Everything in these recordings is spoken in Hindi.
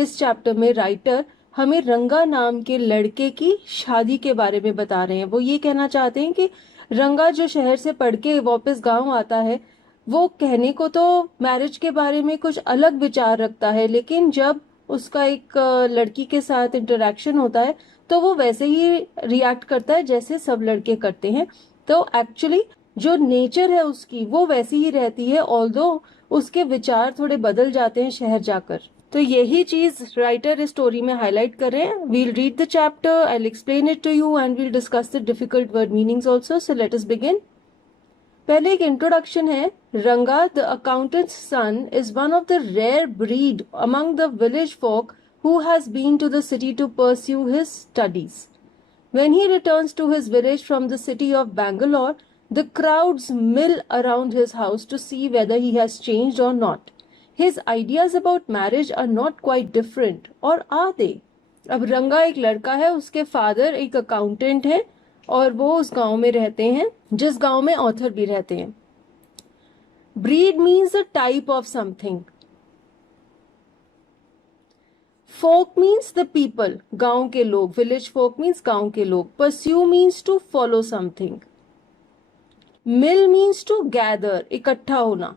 इस चैप्टर में राइटर हमें रंगा नाम के लड़के की शादी के बारे में बता रहे हैं। वो ये कहना चाहते हैं कि रंगा जो शहर से पढ़ के वापस गांव आता है, वो कहने को तो मैरिज के बारे में कुछ अलग विचार रखता है, लेकिन जब उसका एक लड़की के साथ इंटरेक्शन होता है तो वो वैसे ही रिएक्ट करता है जैसे सब लड़के करते हैं। तो एक्चुअली जो नेचर है उसकी वो वैसी ही रहती है, ऑल्दो उसके विचार थोड़े बदल जाते हैं शहर जाकर। तो यही चीज राइटर इस स्टोरी में हाईलाइट कर रहे हैं। We'll read the chapter, I will explain it to you and we'll discuss the difficult word meanings also. So let us begin. पहले एक इंट्रोडक्शन है। Ranga the accountant's son is one of the rare breed among the village folk who has been to the city to pursue his studies. When he returns to his village from the city of Bangalore, the crowds mill around his house to see whether he has changed or not. His ideas about marriage are not quite different, or are they? अब रंगा एक लड़का है, उसके फादर एक अकाउंटेंट है और वो उस गांव में रहते हैं जिस गांव में ऑथर भी रहते हैं। Breed means a type of something. Folk means the people, गांव के लोग। विलेज फोक मीन्स गांव के लोग। Pursue means to follow something. Mill means to gather, इकट्ठा होना।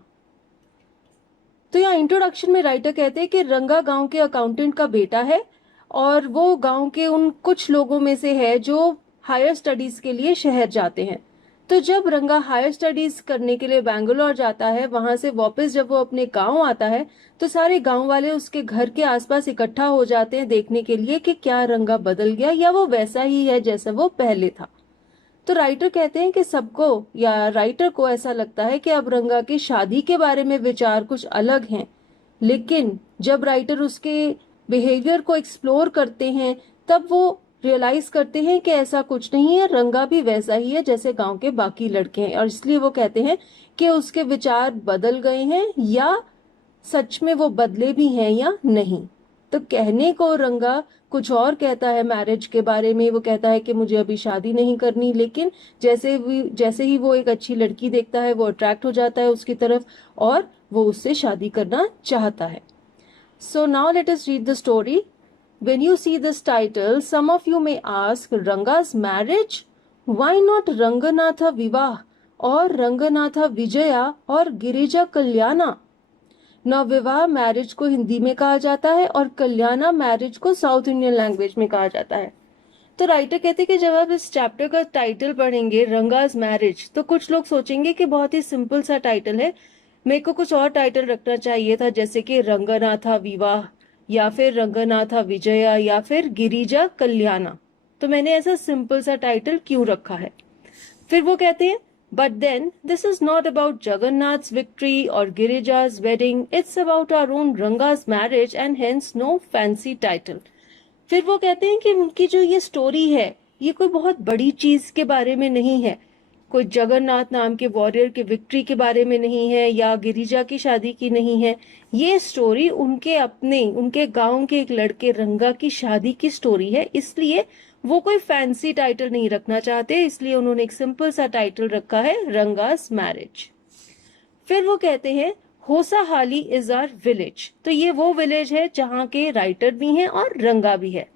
तो यहाँ इंट्रोडक्शन में राइटर कहते हैं कि रंगा गांव के अकाउंटेंट का बेटा है और वो गांव के उन कुछ लोगों में से है जो हायर स्टडीज के लिए शहर जाते हैं। तो जब रंगा हायर स्टडीज करने के लिए बैंगलोर जाता है, वहां से वापस जब वो अपने गांव आता है तो सारे गांव वाले उसके घर के आसपास इकट्ठा हो जाते हैं देखने के लिए कि क्या रंगा बदल गया या वो वैसा ही है जैसा वो पहले था। तो राइटर कहते हैं कि सबको या राइटर को ऐसा लगता है कि अब रंगा की शादी के बारे में विचार कुछ अलग हैं, लेकिन जब राइटर उसके बिहेवियर को एक्सप्लोर करते हैं तब वो रियलाइज करते हैं कि ऐसा कुछ नहीं है, रंगा भी वैसा ही है जैसे गांव के बाकी लड़के हैं। और इसलिए वो कहते हैं कि उसके विचार बदल गए हैं या सच में वो बदले भी हैं या नहीं। तो कहने को रंगा कुछ और कहता है मैरिज के बारे में। वो कहता है कि मुझे अभी शादी नहीं करनी, लेकिन जैसे ही वो एक अच्छी लड़की देखता है वो अट्रैक्ट हो जाता है उसकी तरफ और वो उससे शादी करना चाहता है। So now let us read the story. When you see this title, some of you may ask, Ranga's marriage? Why not Ranganatha Vivah or Ranganatha Vijaya or Girija Kalyana? Now विवाह मैरिज को हिंदी में कहा जाता है और कल्याणा मैरिज को साउथ इंडियन लैंग्वेज में कहा जाता है। तो राइटर कहते हैं कि जब आप इस चैप्टर का टाइटल पढ़ेंगे रंगाज मैरिज, तो कुछ लोग सोचेंगे कि बहुत ही सिंपल सा टाइटल है, मेरे को कुछ और टाइटल रखना चाहिए था, जैसे कि रंगनाथा विवाह या फिर रंगनाथा विजया या फिर गिरिजा कल्याणा। तो मैंने ऐसा सिंपल सा टाइटल क्यों रखा है। फिर वो कहते हैं but then this is not about Jagannath's victory और Girija's wedding, it's about our own Ranga's marriage and hence no fancy title. फिर वो कहते हैं कि उनकी जो ये स्टोरी है ये कोई बहुत बड़ी चीज के बारे में नहीं है, कोई जगन्नाथ नाम के वॉरियर के विक्ट्री के बारे में नहीं है या गिरिजा की शादी की नहीं है। ये स्टोरी उनके गांव के एक लड़के रंगा की शादी की स्टोरी है, इसलिए वो कोई फैंसी टाइटल नहीं रखना चाहते, इसलिए उन्होंने एक सिंपल सा टाइटल रखा है रंगास मैरिज। फिर वो कहते हैं होसाहाली इज आवर विलेज। तो ये वो विलेज है जहाँ के राइटर भी हैं और रंगा भी है।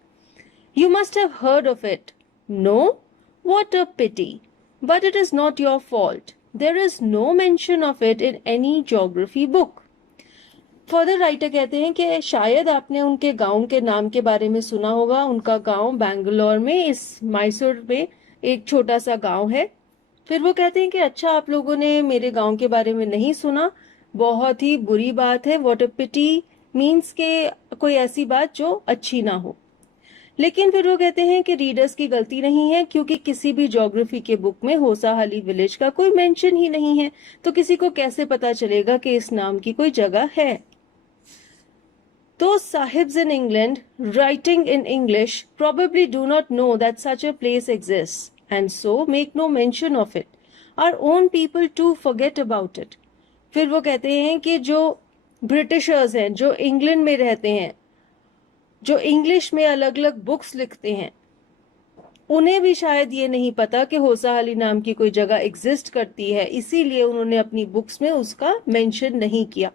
You must have heard of it. No? What a pity. But it is not your fault. There is no mention of it in any geography book. Further writer कहते हैं कि शायद आपने उनके गांव के नाम के बारे में सुना होगा। उनका गांव बैंगलोर में, इस मैसूर में एक छोटा सा गांव है। फिर वो कहते हैं कि अच्छा, आप लोगों ने मेरे गांव के बारे में नहीं सुना, बहुत ही बुरी बात है। व्हाट अ पिटी मीन्स के कोई ऐसी बात जो अच्छी ना हो। लेकिन फिर वो कहते हैं कि रीडर्स की गलती नहीं है, क्योंकि किसी भी ज्योग्राफी के बुक में होसाहाली विलेज का कोई मेंशन ही नहीं है, तो किसी को कैसे पता चलेगा कि इस नाम की कोई जगह है। Those sahibs in England writing in English probably do not know that such a place exists and so make no mention of it. Our own people too forget about it. फिर वो कहते हैं कि जो ब्रिटिशर्स हैं, जो इंग्लैंड में रहते हैं, जो इंग्लिश में अलग अलग बुक्स लिखते हैं, उन्हें भी शायद ये नहीं पता कि होसाहाली नाम की कोई जगह एग्जिस्ट करती है, इसीलिए उन्होंने अपनी बुक्स में उसका मेंशन नहीं किया।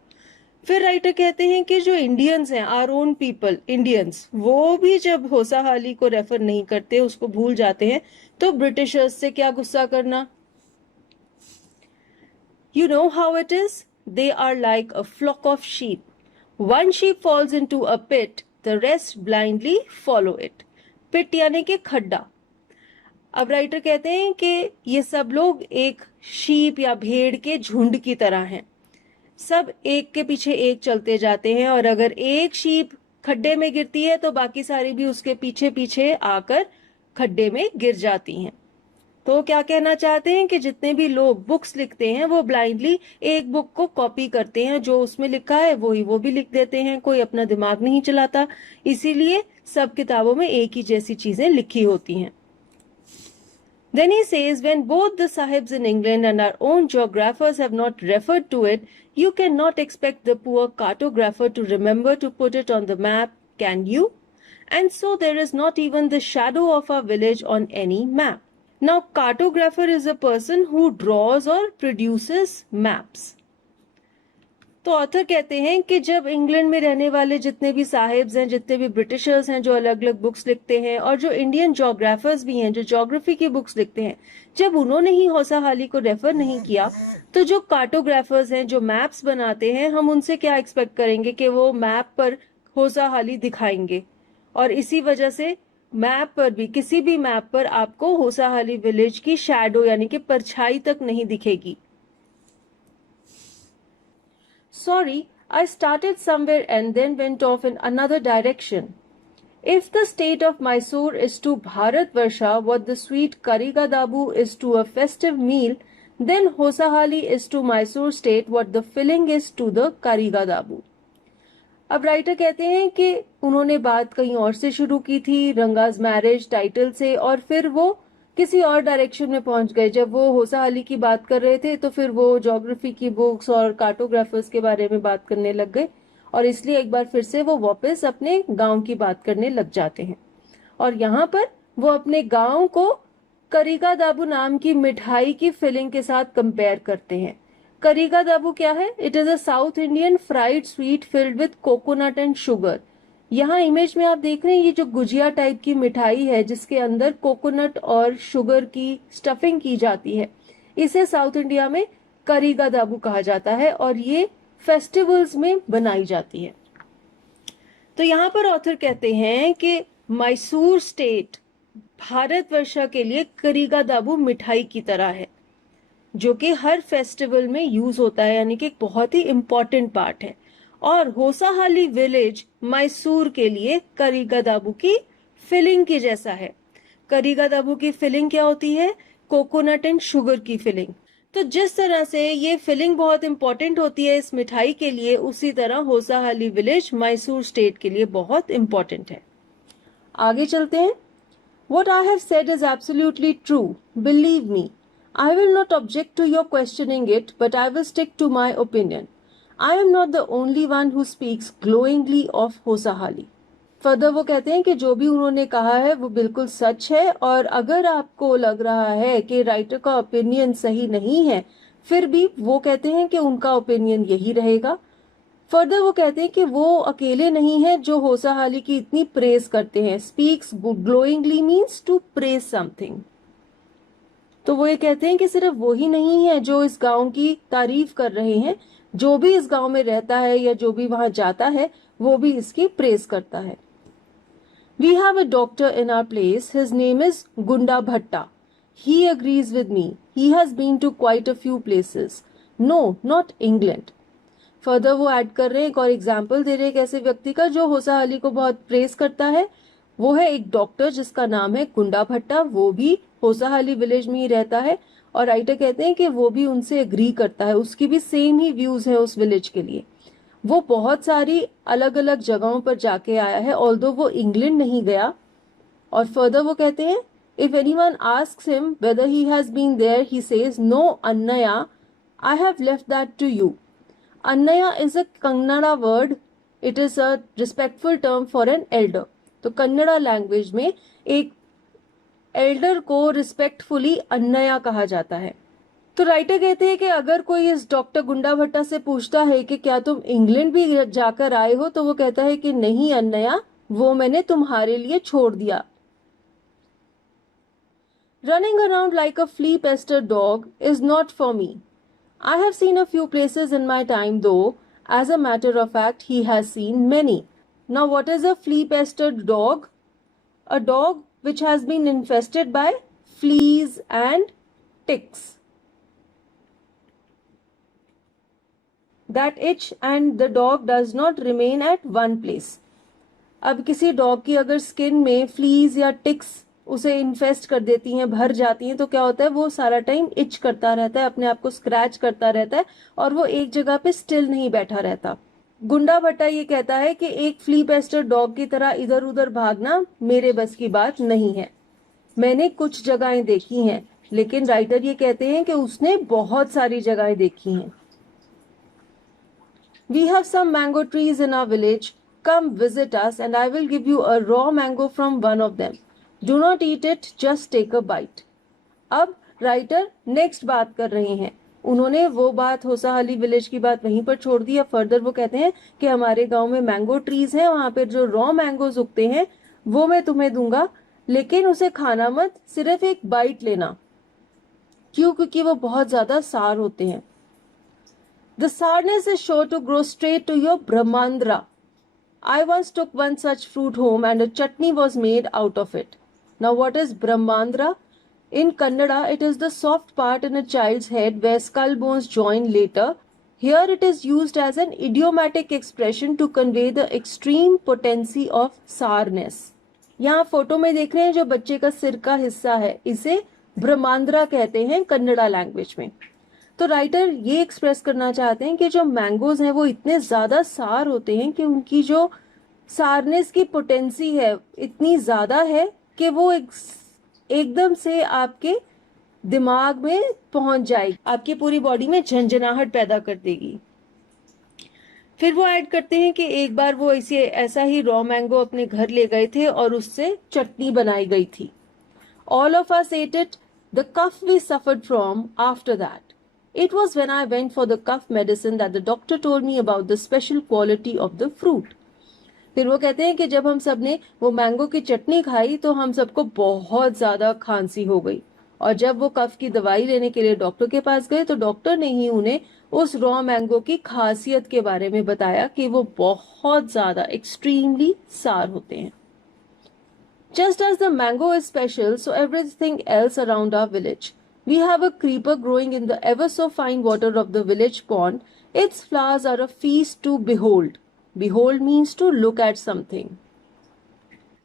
फिर राइटर कहते हैं कि जो इंडियंस हैं, आर ओन पीपल, इंडियंस, वो भी जब होसाहाली को रेफर नहीं करते, उसको भूल जाते हैं, तो ब्रिटिशर्स से क्या गुस्सा करना। You know how it is? They are like a flock of sheep. One sheep falls into a pit, the rest blindly follow it. पिट यानी कि खड्डा। अब राइटर कहते हैं कि ये सब लोग एक शीप या भेड़ के झुंड की तरह हैं, सब एक के पीछे एक चलते जाते हैं, और अगर एक शीप खड्डे में गिरती है तो बाकी सारी भी उसके पीछे पीछे आकर खड्डे में गिर जाती हैं। तो क्या कहना चाहते हैं कि जितने भी लोग बुक्स लिखते हैं वो ब्लाइंडली एक बुक को कॉपी करते हैं, जो उसमें लिखा है वो भी लिख देते हैं, कोई अपना दिमाग नहीं चलाता, इसीलिए सब किताबों में एक ही जैसी चीजें लिखी होती हैं। Then he says, when both the sahibs in England and our own geographers have not referred to it, you cannot expect the poor cartographer to remember to put it on the map, can you? And so there is not even the shadow of our village on any map. Now, cartographer is a person who draws or produces maps. तो ऑथर कहते हैं कि जब इंग्लैंड में रहने वाले जितने भी साहिब्स हैं, जितने भी ब्रिटिशर्स हैं जो अलग अलग बुक्स लिखते हैं, और जो इंडियन जोग्राफर्स भी हैं जो ज्योग्राफी की बुक्स लिखते हैं, जब उन्होंने ही होसाहाली को रेफर नहीं किया, तो जो कार्टोग्राफर्स हैं, जो मैप्स बनाते हैं, हम उनसे क्या एक्सपेक्ट करेंगे कि वो मैप पर होसाहाली दिखाएंगे। और इसी वजह से मैप पर भी, किसी भी मैप पर आपको होसाहाली विलेज की शैडो यानी कि परछाई तक नहीं दिखेगी। Sorry, I started somewhere and then went off in another direction. If the state of Mysore is to Bharatvarsha what the sweet Karigadabu is to a festive meal, then Hosahali is to Mysore state what the filling is to the Karigadabu. अब राइटर कहते हैं कि उन्होंने बात कहीं और से शुरू की थी, रंगाज मैरिज टाइटल से, और फिर वो किसी और डायरेक्शन में पहुंच गए। जब वो होसाहाली की बात कर रहे थे तो फिर वो ज्योग्राफी की बुक्स और कार्टोग्राफर्स के बारे में बात करने लग गए, और इसलिए एक बार फिर से वो वापस अपने गांव की बात करने लग जाते हैं। और यहाँ पर वो अपने गांव को करीगा दाबू नाम की मिठाई की फिलिंग के साथ कंपेयर करते हैं। करीगा दाबू क्या है? It is a south Indian fried sweet filled with coconut and sugar. यहाँ इमेज में आप देख रहे हैं ये जो गुजिया टाइप की मिठाई है जिसके अंदर कोकोनट और शुगर की स्टफिंग की जाती है, इसे साउथ इंडिया में करीगा दाबू कहा जाता है, और ये फेस्टिवल्स में बनाई जाती है। तो यहाँ पर ऑथर कहते हैं कि मैसूर स्टेट भारतवर्षा के लिए करीगा दाबू मिठाई की तरह है, जो कि हर फेस्टिवल में यूज होता है, यानी कि एक बहुत ही इंपॉर्टेंट पार्ट है। और होसाहाली विलेज मैसूर के लिए करीगदाबू की फिलिंग की जैसा है। करीगदाबू की फिलिंग क्या होती है? कोकोनट एंड शुगर की फिलिंग। तो जिस तरह से ये फिलिंग बहुत इंपॉर्टेंट होती है इस मिठाई के लिए, उसी तरह होसाहाली विलेज मैसूर स्टेट के लिए बहुत इंपॉर्टेंट है। आगे चलते हैं। What I have said is absolutely true. Believe me. I will not object to your questioning it, but I will stick to my opinion. I am not the only one who speaks glowingly of Hosahalli. Further वो कहते हैं कि जो भी उन्होंने कहा है वो बिल्कुल सच है, और अगर आपको लग रहा है कि राइटर का ओपिनियन सही नहीं है, फिर भी वो कहते हैं कि उनका ओपिनियन यही रहेगा। फर्दर वो कहते हैं कि वो अकेले नहीं है जो होसाहाली की इतनी प्रेज करते हैं। Speaks glowingly means to praise something. तो वो ये कहते हैं कि सिर्फ वो ही नहीं है जो इस गांव की तारीफ कर रहे हैं, जो भी इस गांव में रहता है या जो भी वहां जाता है वो भी इसकी प्रेज करता है। We have a doctor in our place. His name is Gunda Bhatta. He agrees with me. He has been to quite a few places. No, not England. Further वो ऐड कर रहे हैं, एक और एग्जाम्पल दे रहे हैं एक ऐसे व्यक्ति का जो होसाहाली को बहुत प्रेज करता है। वो है एक डॉक्टर जिसका नाम है गुंडा भट्टा, वो भी होसाहाली विलेज में ही रहता है, और राइटर कहते हैं कि वो भी उनसे एग्री करता है, उसकी भी सेम ही व्यूज है उस विलेज के लिए। वो बहुत सारी अलग अलग जगहों पर जाके आया है, ऑल्दो वो इंग्लैंड नहीं गया। और फर्दर वो कहते हैं, if anyone asks him whether he has been there, he says, no अन्नया, I have left that to you. अन्नया is a Kannada word, it is a respectful term for an elder. तो कन्नड़ा लैंग्वेज में एक एल्डर को रिस्पेक्टफुली अन्नया कहा जाता है। तो राइटर कहते हैं कि अगर कोई इस डॉक्टर गुंडा भट्टा से पूछता है कि क्या तुम इंग्लैंड भी जाकर आए हो, तो वो कहता है कि नहीं अन्नया, वो मैंने तुम्हारे लिए छोड़ दिया. Running around like a flea pestered dog is not for me. I have seen a few places in my time, though. As a matter of fact, he has seen many. Now, what is a flea pestered dog? A dog which has been infested by fleas and ticks that itch, and the dog does not remain at one place. अब किसी डॉग की अगर स्किन में फ्लीज या टिक्स उसे इन्फेस्ट कर देती हैं, भर जाती हैं, तो क्या होता है, वो सारा टाइम इच करता रहता है, अपने आप को स्क्रैच करता रहता है और वो एक जगह पे स्टिल नहीं बैठा रहता. गुंडा भट्टा ये कहता है कि एक फ्ली पेस्टर डॉग की तरह इधर उधर भागना मेरे बस की बात नहीं है. मैंने कुछ जगहें देखी हैं, लेकिन राइटर ये कहते हैं कि उसने बहुत सारी जगहें देखी हैं. We have some mango trees in our village. Come visit us and I will give you a raw mango from one of them. Do not eat it, just take a bite. अब राइटर नेक्स्ट बात कर रहे हैं. उन्होंने वो बात होसाहली विलेज की बात वहीं पर छोड़ दी. अब फर्दर वो कहते हैं कि हमारे गांव में मैंगो ट्रीज हैं, वहां पर जो रॉ मैंगोज उगते हैं वो मैं तुम्हें दूंगा, लेकिन उसे खाना मत, सिर्फ एक बाइट लेना. क्यों? क्योंकि वो बहुत ज्यादा सार होते हैं. The sourness is sure to grow straight to your Brahmandra. I once took one such fruit home and a chutney was made out of it. Now what is Brahmandra? In Kannada, it is the soft part in a child's head where skull bones join later. Here it is used as an idiomatic expression to convey the extreme potency of sourness. यहाँ फोटो में देख रहे हैं जो बच्चे का सिर का हिस्सा है, इसे ब्रह्मांद्रा कहते हैं कन्नड़ा लैंग्वेज में. तो राइटर ये एक्सप्रेस करना चाहते हैं कि जो मैंगोज हैं वो इतने ज्यादा सार होते हैं कि उनकी जो सारनेस की पोटेंसी है इतनी ज्यादा है कि वो एकदम से आपके दिमाग में पहुंच जाएगी, आपकी पूरी बॉडी में झंझनाहट पैदा कर देगी. फिर वो ऐड करते हैं कि एक बार वो ऐसा ही रॉ मैंगो अपने घर ले गए थे और उससे चटनी बनाई गई थी. All of us ate it. The cough we suffered from after that. It was when I went for the cough medicine that the doctor told me about the special quality of the fruit. फिर वो कहते हैं कि जब हम सब ने वो मैंगो की चटनी खाई तो हम सबको बहुत ज्यादा खांसी हो गई, और जब वो कफ की दवाई लेने के लिए डॉक्टर के पास गए तो डॉक्टर ने ही उन्हें उस रॉ मैंगो की खासियत के बारे में बताया कि वो बहुत ज्यादा एक्सट्रीमली सार होते हैं. Just as the mango is special, so everything else around our village. We have a creeper growing in the ever so fine water of the village pond. Its flowers are a feast to behold. Behold means to look at something.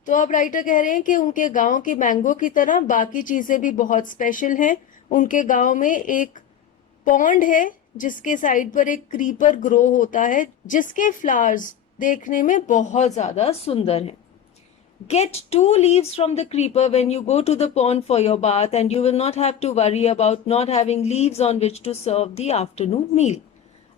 तो अब राइटर कह रहे हैं कि उनके गांव की मैंगो की तरह बाकी चीजें भी बहुत स्पेशल हैं. उनके गांव में एक पॉन्ड है जिसके साइड पर एक क्रीपर ग्रो होता है जिसके फ्लावर्स देखने में बहुत ज्यादा सुंदर हैं. Get 2 leaves from the creeper when you go to the pond for your bath and you will not have to worry about not having leaves on which to serve the afternoon meal.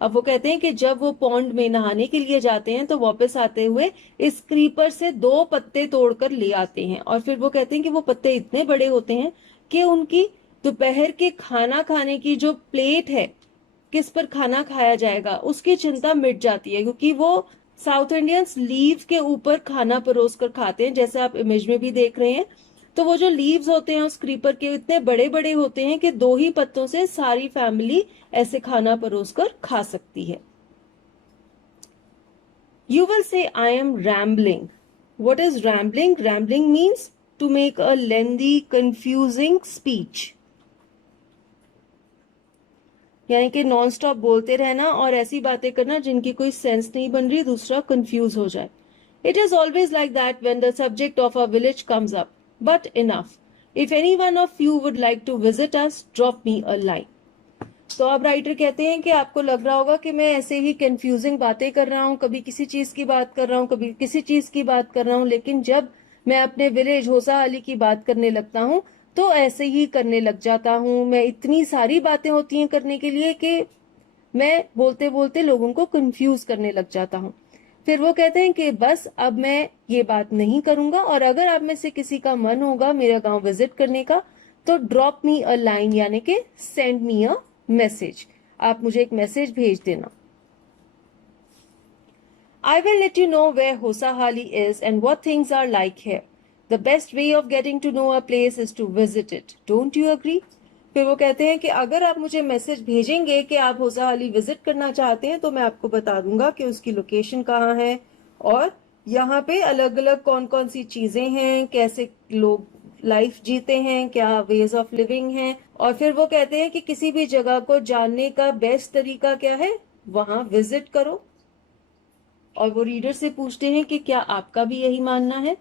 अब वो कहते हैं कि जब वो पॉन्ड में नहाने के लिए जाते हैं तो वापस आते हुए इस क्रीपर से 2 पत्ते तोड़कर ले आते हैं, और फिर वो कहते हैं कि वो पत्ते इतने बड़े होते हैं कि उनकी दोपहर के खाना खाने की जो प्लेट है, किस पर खाना खाया जाएगा, उसकी चिंता मिट जाती है, क्योंकि वो साउथ इंडियंस लीव के ऊपर खाना परोस कर खाते हैं, जैसे आप इमेज में भी देख रहे हैं. तो वो जो लीव्स होते हैं उस क्रीपर के इतने बड़े बड़े होते हैं कि 2 ही पत्तों से सारी फैमिली ऐसे खाना परोस कर खा सकती है. You will say I am rambling. What is rambling? Rambling means to make a lengthy, confusing speech. यानी कि नॉन स्टॉप बोलते रहना और ऐसी बातें करना जिनकी कोई सेंस नहीं बन रही, दूसरा कंफ्यूज हो जाए. It is always like that when the subject of a village comes up, but enough. If any one of you would like to visit us, drop me a line. तो अब राइटर कहते हैं कि आपको लग रहा होगा कि मैं ऐसे ही कंफ्यूजिंग बातें कर रहा हूँ, कभी किसी चीज की बात कर रहा हूँ, कभी किसी चीज की बात कर रहा हूँ, लेकिन जब मैं अपने विलेज होसाहली की बात करने लगता हूँ तो ऐसे ही करने लग जाता हूँ. मैं इतनी सारी बातें होती हैं करने के लिए कि मैं बोलते बोलते लोगों को कंफ्यूज करने लग जाता हूँ. फिर वो कहते हैं कि बस अब मैं ये बात नहीं करूंगा, और अगर आप में से किसी का मन होगा मेरा गांव विजिट करने का तो ड्रॉप मी अ लाइन यानी कि सेंड मी अ मैसेज, आप मुझे एक मैसेज भेज देना। I will let you know where Hosahali is and what things are like here. The best way of getting to know a place is to visit it. Don't you agree? फिर वो कहते हैं कि अगर आप मुझे मैसेज भेजेंगे कि आप होसाहाली विजिट करना चाहते हैं तो मैं आपको बता दूंगा कि उसकी लोकेशन कहाँ है और यहाँ पे अलग अलग कौन कौन सी चीजें हैं, कैसे लोग लाइफ जीते हैं, क्या वेज ऑफ लिविंग हैं। और फिर वो कहते हैं कि किसी भी जगह को जानने का बेस्ट तरीका क्या है, वहां विजिट करो। और वो रीडर से पूछते हैं कि क्या आपका भी यही मानना है।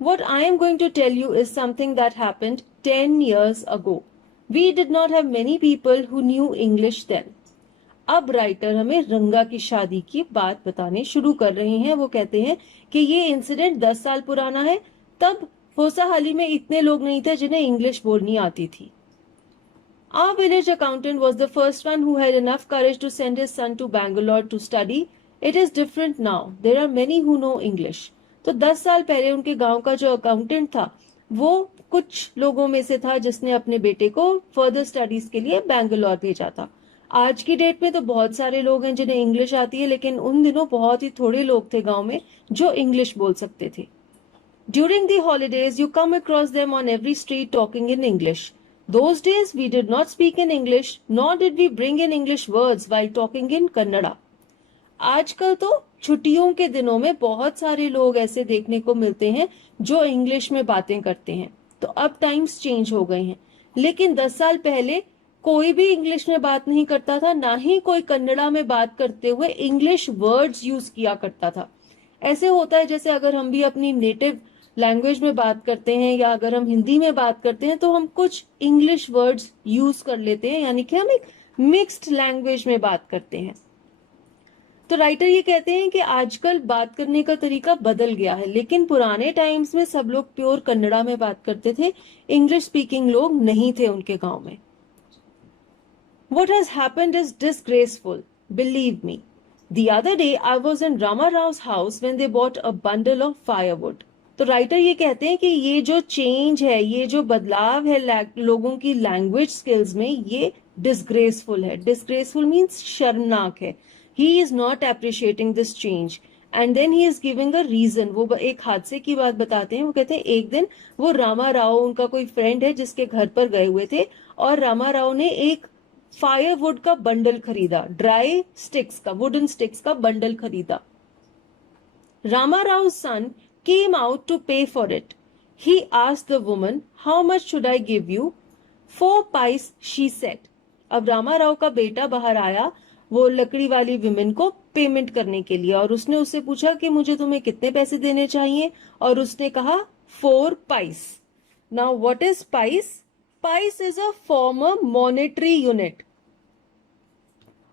What I am going to tell you is something that happened 10 years ago. We did not have many people who knew English then. अब राइटर हमें रंगा की शादी की बात बताने शुरू कर रहे हैं। वो कहते हैं कि ये इंसिडेंट 10 साल पुराना है, तब होसाहाली में इतने लोग नहीं थे जिन्हें इंग्लिश बोलनी आती थी। Our village accountant was the first one who had enough courage to send his son to Bangalore to study. It is different now. There are many who know English. तो 10 साल पहले उनके गांव का जो अकाउंटेंट था वो कुछ लोगों में से था जिसने अपने बेटे को फर्दर स्टडीज के लिए बैंगलोर भेजा था। आज की डेट में तो बहुत सारे लोग हैं जिन्हें इंग्लिश आती है, लेकिन उन दिनों बहुत ही थोड़े लोग थे गांव में जो इंग्लिश बोल सकते थे। During the holidays, you come across them on every street talking in English. Those days, we did not speak in English, nor did we bring in English words while talking in Kannada. आजकल तो छुट्टियों के दिनों में बहुत सारे लोग ऐसे देखने को मिलते हैं जो इंग्लिश में बातें करते हैं। तो अब टाइम्स चेंज हो गए हैं, लेकिन 10 साल पहले कोई भी इंग्लिश में बात नहीं करता था, ना ही कोई कन्नड़ा में बात करते हुए इंग्लिश वर्ड्स यूज किया करता था। ऐसे होता है जैसे अगर हम भी अपनी नेटिव लैंग्वेज में बात करते हैं या अगर हम हिंदी में बात करते हैं तो हम कुछ इंग्लिश वर्ड्स यूज कर लेते हैं, यानी कि हम एक मिक्स्ड लैंग्वेज में बात करते हैं। तो राइटर ये कहते हैं कि आजकल बात करने का तरीका बदल गया है, लेकिन पुराने टाइम्स में सब लोग प्योर कन्नड़ा में बात करते थे, इंग्लिश स्पीकिंग लोग नहीं थे उनके गांव में। What has happened is disgraceful, believe me. The other day I was in Rama Rao's house when they bought a bundle of firewood. तो राइटर ये कहते हैं कि ये जो चेंज है, ये जो बदलाव है लोगों की लैंग्वेज स्किल्स में, ये डिसग्रेसफुल है। डिसग्रेसफुल मीन्स शर्मनाक है। He is not appreciating this change and then he is giving a reason. वो एक हादसे की बात बताते हैं। वो कहते हैं एक दिन वो रामा राव, उनका कोई फ्रेंड है जिसके घर पर गए हुए थे, और रामा राव ने एक फायरवुड का बंडल खरीदा, ड्राई स्टिक्स का, वुडन स्टिक्स का बंडल खरीदा। Rama Rao's son came out to pay for it. He asked the woman, "How much should I give you?" 4 pice, she said. अब रामा राव का बेटा बाहर आया वो लकड़ी वाली विमेन को पेमेंट करने के लिए, और उसने उससे पूछा कि मुझे तुम्हें कितने पैसे देने चाहिए, और उसने कहा 4 pice. Now what is pice? Pice is a former monetary unit.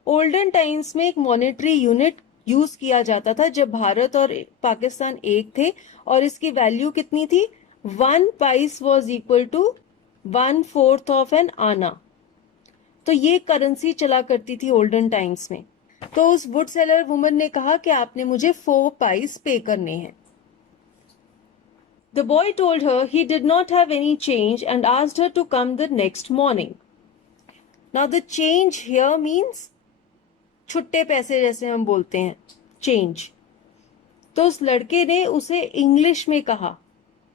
Olden times में एक मॉनेटरी यूनिट यूज किया जाता था जब भारत और पाकिस्तान एक थे, और इसकी वैल्यू कितनी थी? 1 pice was equal to 1/4 of an anna. तो ये करेंसी चला करती थी ओल्डन टाइम्स में। तो उस वुड सेलर वुमन ने कहा कि आपने मुझे 4 पाइस पे करने हैं। The boy told her he did not have any change and asked her to come the next morning. Now the change here means छुट्टे पैसे, जैसे हम बोलते हैं चेंज। तो उस लड़के ने उसे इंग्लिश में कहा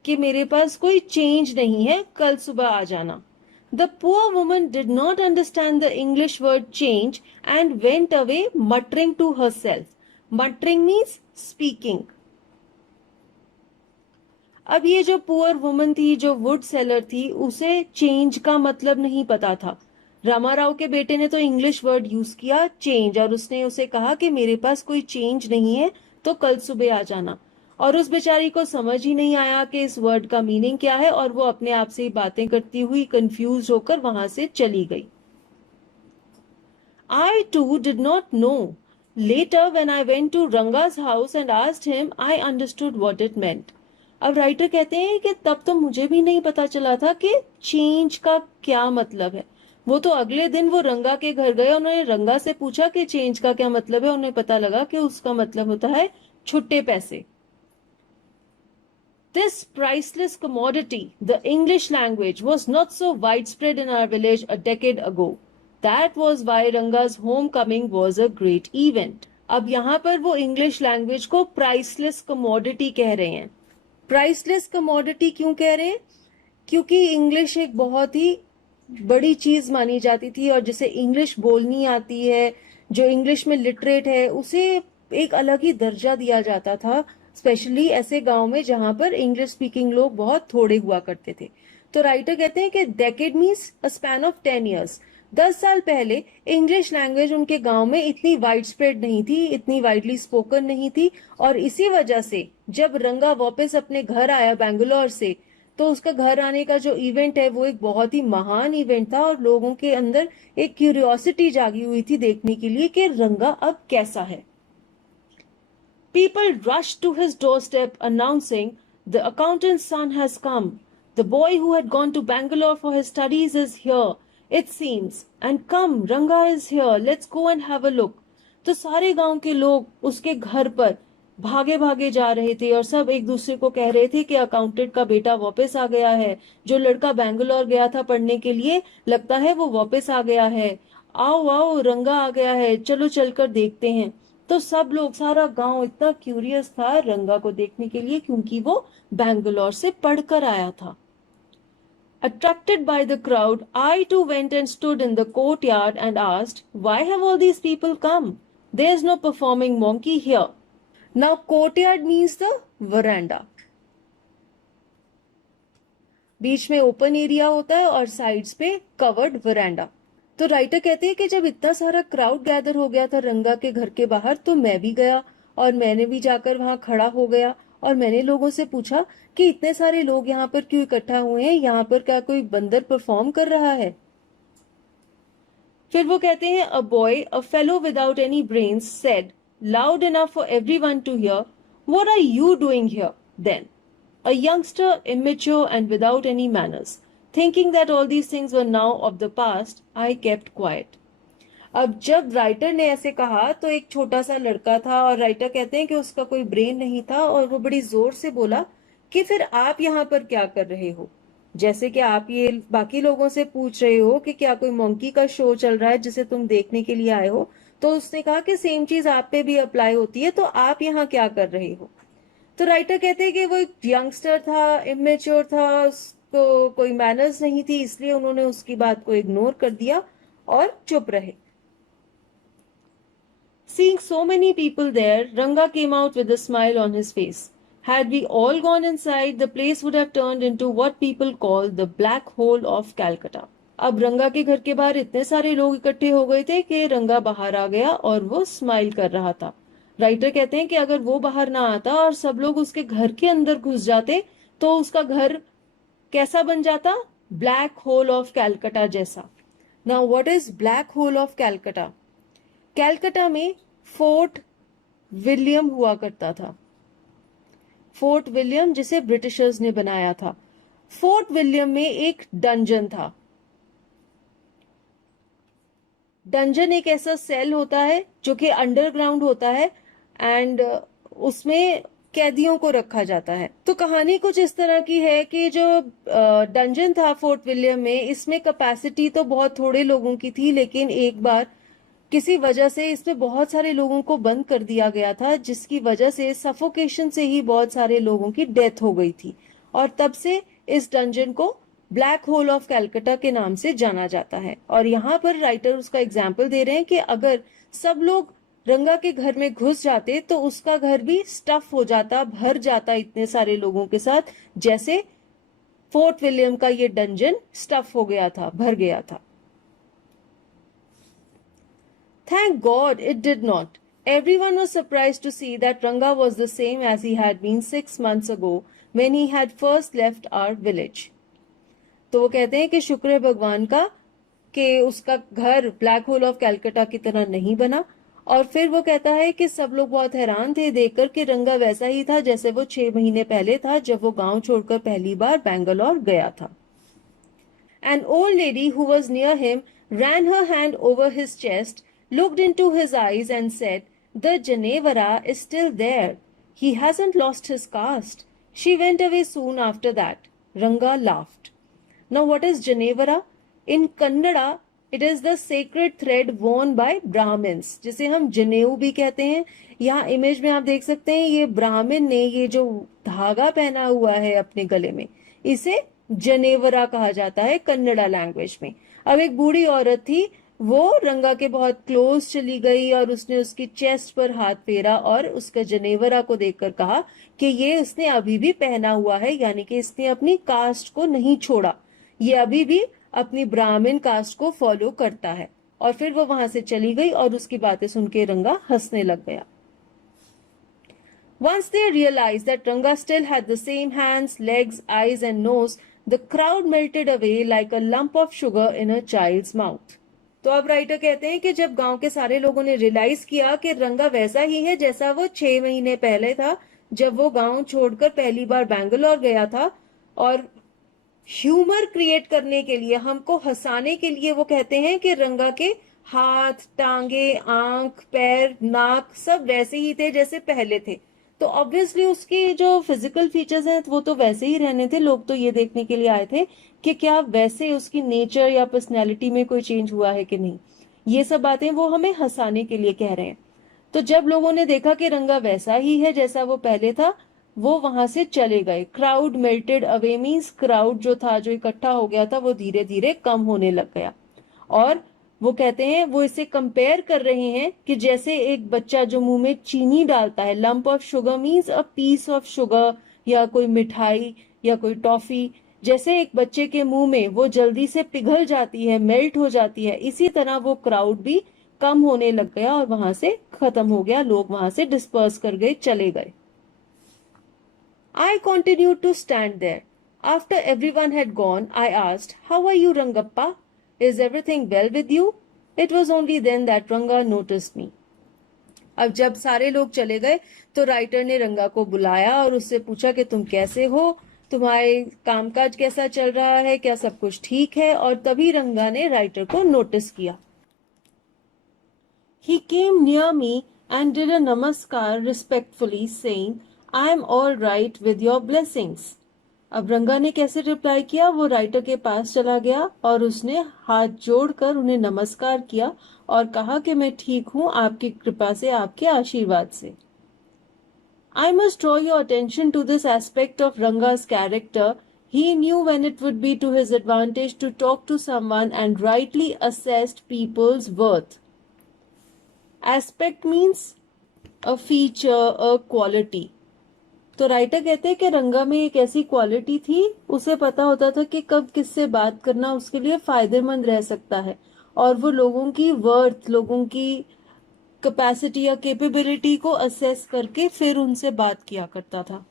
कि मेरे पास कोई चेंज नहीं है, कल सुबह आ जाना। The poor woman did not understand the English word change and went away muttering to herself. Muttering means speaking. अब ये जो पुअर वुमन थी, जो वुड सेलर थी, उसे चेंज का मतलब नहीं पता था। रामा राव के बेटे ने तो इंग्लिश वर्ड यूज किया चेंज, और उसने उसे कहा कि मेरे पास कोई चेंज नहीं है तो कल सुबह आ जाना। और उस बेचारी को समझ ही नहीं आया कि इस वर्ड का मीनिंग क्या है, और वो अपने आप से ही बातें करती हुई कंफ्यूज होकर वहां से चली गई। I too did not know. Later when I went to Ranga's house and asked him, I understood what it meant. अब राइटर कहते हैं कि तब तो मुझे भी नहीं पता चला था कि चेंज का क्या मतलब है। वो तो अगले दिन वो रंगा के घर गए, उन्होंने रंगा से पूछा कि चेंज का क्या मतलब है, उन्हें पता लगा कि उसका मतलब होता है छुट्टे पैसे। This priceless commodity, the English language, was not so widespread in our village a decade ago. That was why Ranga's homecoming was a great event. अब यहाँ पर वो इंग्लिश लैंग्वेज को प्राइसलेस कमोडिटी कह रहे हैं. प्राइसलेस कमोडिटी क्यों कह रहे हैं? क्योंकि इंग्लिश एक बहुत ही बड़ी चीज मानी जाती थी और जिसे इंग्लिश बोलनी आती है, जो इंग्लिश में लिटरेट है, उसे एक अलग ही दर्जा दिया जाता था, स्पेशली ऐसे गांव में जहां पर इंग्लिश स्पीकिंग लोग बहुत थोड़े हुआ करते थे. तो राइटर कहते हैं कि decade means a span of 10 years. 10 साल पहले इंग्लिश लैंग्वेज उनके गांव में इतनी वाइड स्प्रेड नहीं थी, इतनी वाइडली स्पोकन नहीं थी, और इसी वजह से जब रंगा वापस अपने घर आया बैंगलोर से, तो उसका घर आने का जो इवेंट है वो एक बहुत ही महान इवेंट था और लोगों के अंदर एक क्यूरियोसिटी जागी हुई थी देखने के लिए कि रंगा अब कैसा है. People rushed to his doorstep announcing, "The accountant's son has come. The boy who had gone to Bangalore for his studies is here, it seems. And come, Ranga is here. Let's go and have a look." तो सारे गांव के लोग उसके घर पर भागे भागे जा रहे थे और सब एक दूसरे को कह रहे थे कि अकाउंटेंट का बेटा वापस आ गया है. जो लड़का बैंगलोर गया था पढ़ने के लिए, लगता है वो वापस आ गया है. आओ आओ, रंगा आ गया है, चलो चलकर देखते हैं. तो सब लोग, सारा गांव इतना क्यूरियस था रंगा को देखने के लिए क्योंकि वो बैंगलोर से पढ़कर आया था. Attracted by the crowd, I too went and stood in the courtyard and asked, "Why have all these people come? There's no performing monkey here." Now, courtyard means the veranda. बीच में ओपन एरिया होता है और साइड्स पे कवर्ड वरांडा. तो राइटर कहते हैं कि जब इतना सारा क्राउड गैदर हो गया था रंगा के घर के बाहर, तो मैं भी गया और मैंने भी जाकर वहां खड़ा हो गया और मैंने लोगों से पूछा कि इतने सारे लोग यहाँ पर क्यों इकट्ठा हुए हैं, यहाँ पर क्या कोई बंदर परफॉर्म कर रहा है? फिर वो कहते हैं, "A boy, a fellow without any brains, said, loud enough for everyone to hear, 'What are you doing here, then?' A youngster, immature and without any manners. Thinking that all these things were now of the past, I kept quiet." अब जब राइटर ने ऐसे कहा तो एक छोटा सा लड़का था और राइटर कहते हैं कि उसका कोई ब्रेन नहीं था और वो बड़ी जोर से बोला कि फिर आप यहाँ पर क्या कर रहे हो? जैसे कि आप ये बाकी लोगों से पूछ रहे हो कि क्या कोई मंकी का शो चल रहा है जिसे तुम देखने के लिए आए हो, तो उसने कहा कि सेम चीज आप पे भी अप्लाई होती है, तो आप यहाँ क्या कर रहे हो? तो राइटर कहते हैं कि वो एक यंगस्टर था, इमेच्योर था, उसको कोई मैनर्स नहीं थी, इसलिए उन्होंने उसकी बात को इग्नोर कर दिया और चुप रहे. Seeing so many people there, Ranga came out with a smile on his face. Had we all gone inside, the place would have turned into what people call the black hole of Calcutta. अब रंगा के घर के बाहर इतने सारे लोग इकट्ठे हो गए थे कि रंगा बाहर आ गया और वो स्माइल कर रहा था. राइटर कहते हैं कि अगर वो बाहर ना आता और सब लोग उसके घर के अंदर घुस जाते तो उसका घर कैसा बन जाता? ब्लैक होल ऑफ कैलकटा जैसा. Now what is black hole of Calcutta? Calcutta में फोर्ट विलियम हुआ करता था. फोर्ट विलियम जिसे ब्रिटिशर्स ने बनाया था. फोर्ट विलियम में एक डंजन था. डंजन एक ऐसा सेल होता है जो कि अंडरग्राउंड होता है एंड उसमें कैदियों को रखा जाता है. तो कहानी कुछ इस तरह की है कि जो डंजन था फोर्ट विलियम में, इसमें कैपेसिटी तो बहुत थोड़े लोगों की थी, लेकिन एक बार किसी वजह से इसमें बहुत सारे लोगों को बंद कर दिया गया था, जिसकी वजह से सफोकेशन से ही बहुत सारे लोगों की डेथ हो गई थी और तब से इस डंजन को ब्लैक होल ऑफ कैलकटा के नाम से जाना जाता है. और यहाँ पर राइटर उसका एग्जाम्पल दे रहे हैं कि अगर सब लोग रंगा के घर में घुस जाते तो उसका घर भी स्टफ हो जाता, भर जाता इतने सारे लोगों के साथ, जैसे फोर्ट विलियम का ये डंजन स्टफ हो गया था, भर गया था. Thank God it did not. Everyone was surprised to see that Ranga was the same as he had been 6 months ago when he had first left our village. तो वो कहते हैं कि शुक्र है भगवान का कि उसका घर ब्लैक होल ऑफ कैलकटा की तरह नहीं बना. और फिर वो कहता है कि सब लोग बहुत हैरान थे देखकर कि रंगा वैसा ही था जैसे वो 6 महीने पहले था जब वो गांव छोड़कर पहली बार बैंगलोर गया था. An old lady who was near him ran her hand over his chest, looked into his eyes and said, "The Janevara is still there. He hasn't lost his caste. She went away soon after that. Ranga laughed. Now what is Janevara? In Kannada, it is the sacred thread worn by Brahmins, जिसे हम जनेऊ भी कहते हैं. यहाँ इमेज में आप देख सकते हैं ये ब्राह्मण ने ये जो धागा पहना हुआ है अपने गले में, इसे जनेवरा कहा जाता है कन्नड़ा लैंग्वेज में. अब एक बूढ़ी औरत थी, वो रंगा के बहुत क्लोज चली गई और उसने उसकी चेस्ट पर हाथ फेरा और उसका जनेवरा को देखकर कहा कि ये उसने अभी भी पहना हुआ है, यानी कि इसने अपनी कास्ट को नहीं छोड़ा, ये अभी भी अपनी ब्राह्मण कास्ट को फॉलो करता है. और फिर वो वहां से चली गई और उसकी बातें सुन के रंगा हंसने लग गया. Once they realized that Ranga still had the same hands, legs, eyes and nose, the crowd melted away like a lump of sugar in a child's mouth. तो अब राइटर कहते हैं कि जब गांव के सारे लोगों ने रियलाइज किया कि रंगा वैसा ही है जैसा वो 6 महीने पहले था, जब वो गांव छोड़कर पहली बार बैंगलोर गया था. और ह्यूमर क्रिएट करने के लिए, हमको हंसाने के लिए, वो कहते हैं कि रंगा के हाथ, टांगे, आंख, पैर, नाक सब वैसे ही थे जैसे पहले थे. तो ऑब्वियसली उसकी जो फिजिकल फीचर्स हैं वो तो वैसे ही रहने थे. लोग तो ये देखने के लिए आए थे कि क्या वैसे उसकी नेचर या पर्सनैलिटी में कोई चेंज हुआ है कि नहीं. ये सब बातें वो हमें हंसाने के लिए कह रहे हैं. तो जब लोगों ने देखा कि रंगा वैसा ही है जैसा वो पहले था, वो वहां से चले गए. Crowd melted away means crowd जो था, जो इकट्ठा हो गया था, वो धीरे धीरे कम होने लग गया. और वो कहते हैं, वो इसे कंपेयर कर रहे हैं कि जैसे एक बच्चा जो मुंह में चीनी डालता है, lump of sugar means a piece of sugar, या कोई मिठाई या कोई टॉफी, जैसे एक बच्चे के मुंह में वो जल्दी से पिघल जाती है, मेल्ट हो जाती है, इसी तरह वो क्राउड भी कम होने लग गया और वहां से खत्म हो गया. लोग वहां से डिस्पर्स कर गए, चले गए. I continued to stand there. After everyone had gone, I asked, "How are you, Rangappa? Is everything well with you?" It was only then that Ranga noticed me. अब जब सारे लोग चले गए तो राइटर ने रंगा को बुलाया और उससे पूछा कि तुम कैसे हो, तुम्हारे कामकाज कैसा चल रहा है, क्या सब कुछ ठीक है. और तभी रंगा ने राइटर को नोटिस किया. He came near me and did a namaskar respectfully, saying, "I am all right with your blessings." अब रंगा ने कैसे रिप्लाई किया? वो राइटर के पास चला गया और उसने हाथ जोड़कर उन्हें नमस्कार किया और कहा कि मैं ठीक हूं आपकी कृपा से, आपके आशीर्वाद से. I must draw your attention to this aspect of Ranga's character. He knew when it would be to his advantage to talk to someone and rightly assessed people's worth. Aspect means a feature, a quality. तो राइटर कहते हैं कि रंगा में एक ऐसी क्वालिटी थी, उसे पता होता था कि कब किससे बात करना उसके लिए फायदेमंद रह सकता है, और वो लोगों की वर्थ, लोगों की कैपेसिटी या कैपेबिलिटी को असेस करके फिर उनसे बात किया करता था.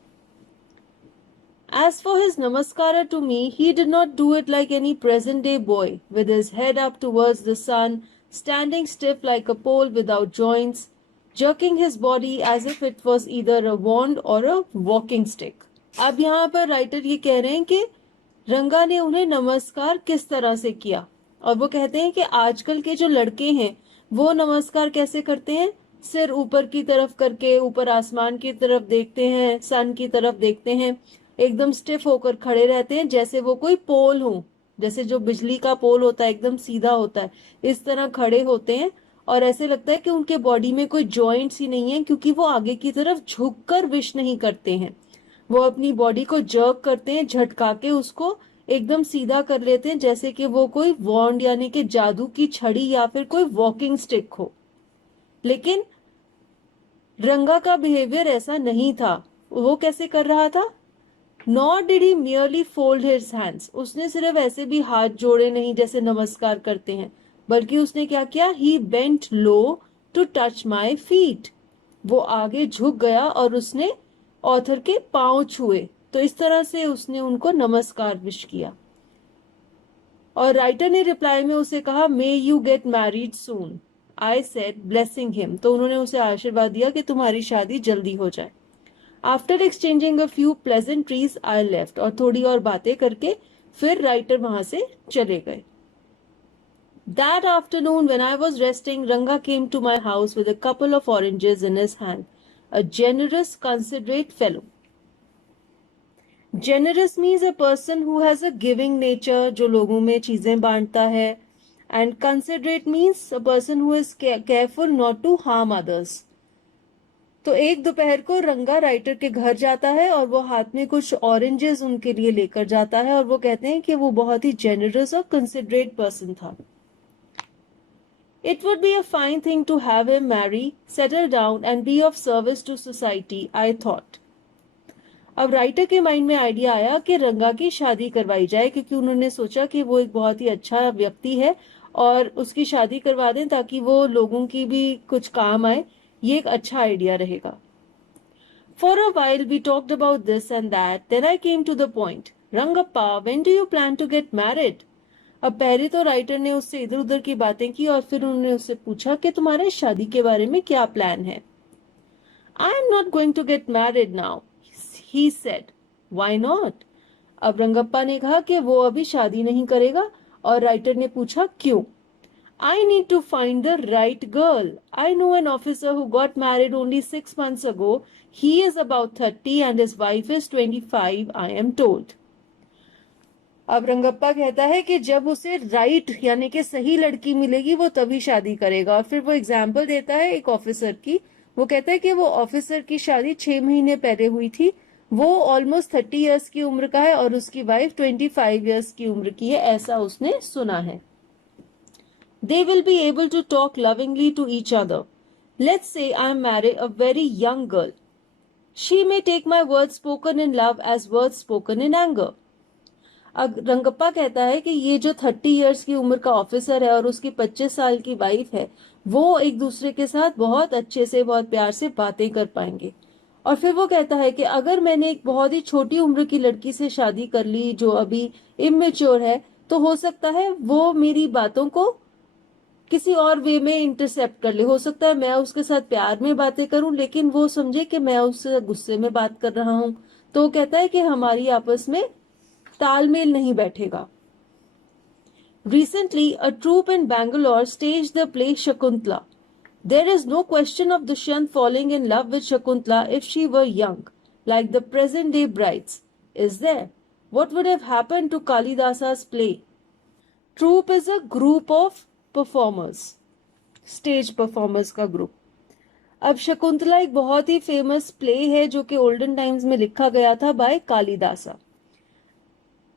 As for his namaskara to me, he did not do it like any present-day boy, with his head up towards the sun, standing stiff like a pole without joints, jerking his body as if it was either a wand or a walking stick. अब यहाँ पर राइटर ये कह रहे हैं कि रंगा ने उन्हें नमस्कार किस तरह से किया, और वो कहते हैं कि आजकल के जो लड़के हैं वो नमस्कार कैसे करते हैं, सिर ऊपर की तरफ करके, ऊपर आसमान की तरफ देखते हैं, सन की तरफ देखते हैं, एकदम स्टिफ होकर खड़े रहते हैं जैसे वो कोई पोल हो, जैसे जो बिजली का पोल होता है एकदम सीधा होता है, इस तरह खड़े होते हैं. और ऐसे लगता है कि उनके बॉडी में कोई जॉइंट्स ही नहीं है, क्योंकि वो आगे की तरफ झुककर विश नहीं करते हैं, वो अपनी बॉडी को जर्क करते हैं, झटका के उसको एकदम सीधा कर लेते हैं, जैसे कि वो कोई वॉन्ड यानी कि जादू की छड़ी या फिर कोई वॉकिंग स्टिक हो. लेकिन रंगा का बिहेवियर ऐसा नहीं था. वो कैसे कर रहा था? Nor did he merely fold his hands. उसने सिर्फ ऐसे भी हाथ जोड़े नहीं जैसे नमस्कार करते हैं, बल्कि उसने क्या किया? He bent low to touch my feet. वो आगे झुक गया और उसने ऑथर के पांव छुए. तो इस तरह से उसने उनको नमस्कार विश किया. और राइटर ने रिप्लाई में उसे कहा, "May you get married soon." I said, blessing him. तो उन्होंने उसे आशीर्वाद दिया कि तुम्हारी शादी जल्दी हो जाए. After exchanging a few pleasantries I left. और थोड़ी और बातें करके फिर राइटर वहां से चले गए. That afternoon, when I was resting, Ranga came to my house with a couple of oranges in his hand. A generous, considerate fellow. Generous means a person who has a giving nature, जो लोगों में चीजें बांटता है. And considerate means a person who is careful not to harm others. तो एक दोपहर को रंगा राइटर के घर जाता है और वो हाथ में कुछ ऑरेंजेस उनके लिए लेकर जाता है और वो कहते हैं कि वो बहुत ही जेनरस और कंसिडरेट पर्सन था. It would be a fine thing to have him marry, settle down and be of service to society, I thought. अब राइटर के माइंड में आइडिया आया कि रंगा की शादी करवाई जाए, क्योंकि उन्होंने सोचा कि वो एक बहुत ही अच्छा व्यक्ति है और उसकी शादी करवा दें ताकि वो लोगों की भी कुछ काम आए. ये एक अच्छा आइडिया रहेगा. For a while we talked about this and that. Then I came to the point. Rangappa, when do you plan to get married? अब पहले तो राइटर ने उससे इधर उधर की बातें की और फिर उन्होंने उससे पूछा कि तुम्हारे शादी के बारे में क्या प्लान है. I am not going to get married now, he said. Why not? अब रंगप्पा ने कहा कि वो अभी शादी नहीं करेगा और राइटर ने पूछा क्यों. I need to find the right girl. I know an officer who got married only 6 months ago. He is about 30 and his wife is 25, I am told. अब रंगप्पा कहता है कि जब उसे राइट यानी कि सही लड़की मिलेगी वो तभी शादी करेगा. और फिर वो एग्जाम्पल देता है एक ऑफिसर की. वो कहता है कि वो ऑफिसर की शादी 6 महीने पहले हुई थी. वो ऑलमोस्ट 30 इयर्स की उम्र का है और उसकी वाइफ 25 इयर्स की उम्र की है, ऐसा उसने सुना है. They will be able to talk lovingly to each other. Let's say I marry a very young girl. She may take my words spoken in love as words spoken in anger. अब रंगप्पा कहता है कि ये जो 30 इयर्स की उम्र का ऑफिसर है और उसकी 25 साल की वाइफ है, वो एक दूसरे के साथ बहुत अच्छे से बहुत प्यार से बातें कर पाएंगे. और फिर वो कहता है कि अगर मैंने एक बहुत ही छोटी उम्र की लड़की से शादी कर ली जो अभी इमेच्योर है, तो हो सकता है वो मेरी बातों को किसी और वे में इंटरसेप्ट कर ले. हो सकता है मैं उसके साथ प्यार में बातें करूं लेकिन वो समझे कि मैं उससे गुस्से में बात कर रहा हूं. तो वो कहता है कि हमारी आपस में तालमेल नहीं बैठेगा. Recently, a troupe in Bangalore staged the play Shakuntala. There is no question of Dushyant falling in love with Shakuntala if she were young, like the present-day brides. Is there? What would have happened to Kalidasa's play? Troupe is a group of performers, stage performers का ग्रुप. अब शकुंतला एक बहुत ही फेमस प्ले है जो कि ओल्डन टाइम्स में लिखा गया था बाय कालिदासा.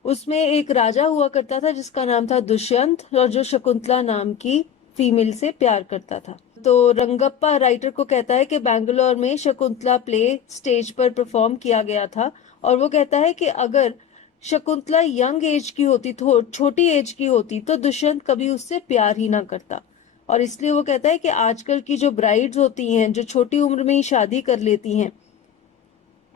उसमें एक राजा हुआ करता था जिसका नाम था दुष्यंत और जो शकुंतला नाम की फीमेल से प्यार करता था. तो रंगप्पा राइटर को कहता है कि बैंगलोर में शकुंतला प्ले स्टेज पर परफॉर्म किया गया था और वो कहता है कि अगर शकुंतला यंग एज की होती, छोटी एज की होती, तो दुष्यंत कभी उससे प्यार ही ना करता. और इसलिए वो कहता है कि आजकल की जो ब्राइड्स होती हैं जो छोटी उम्र में ही शादी कर लेती हैं,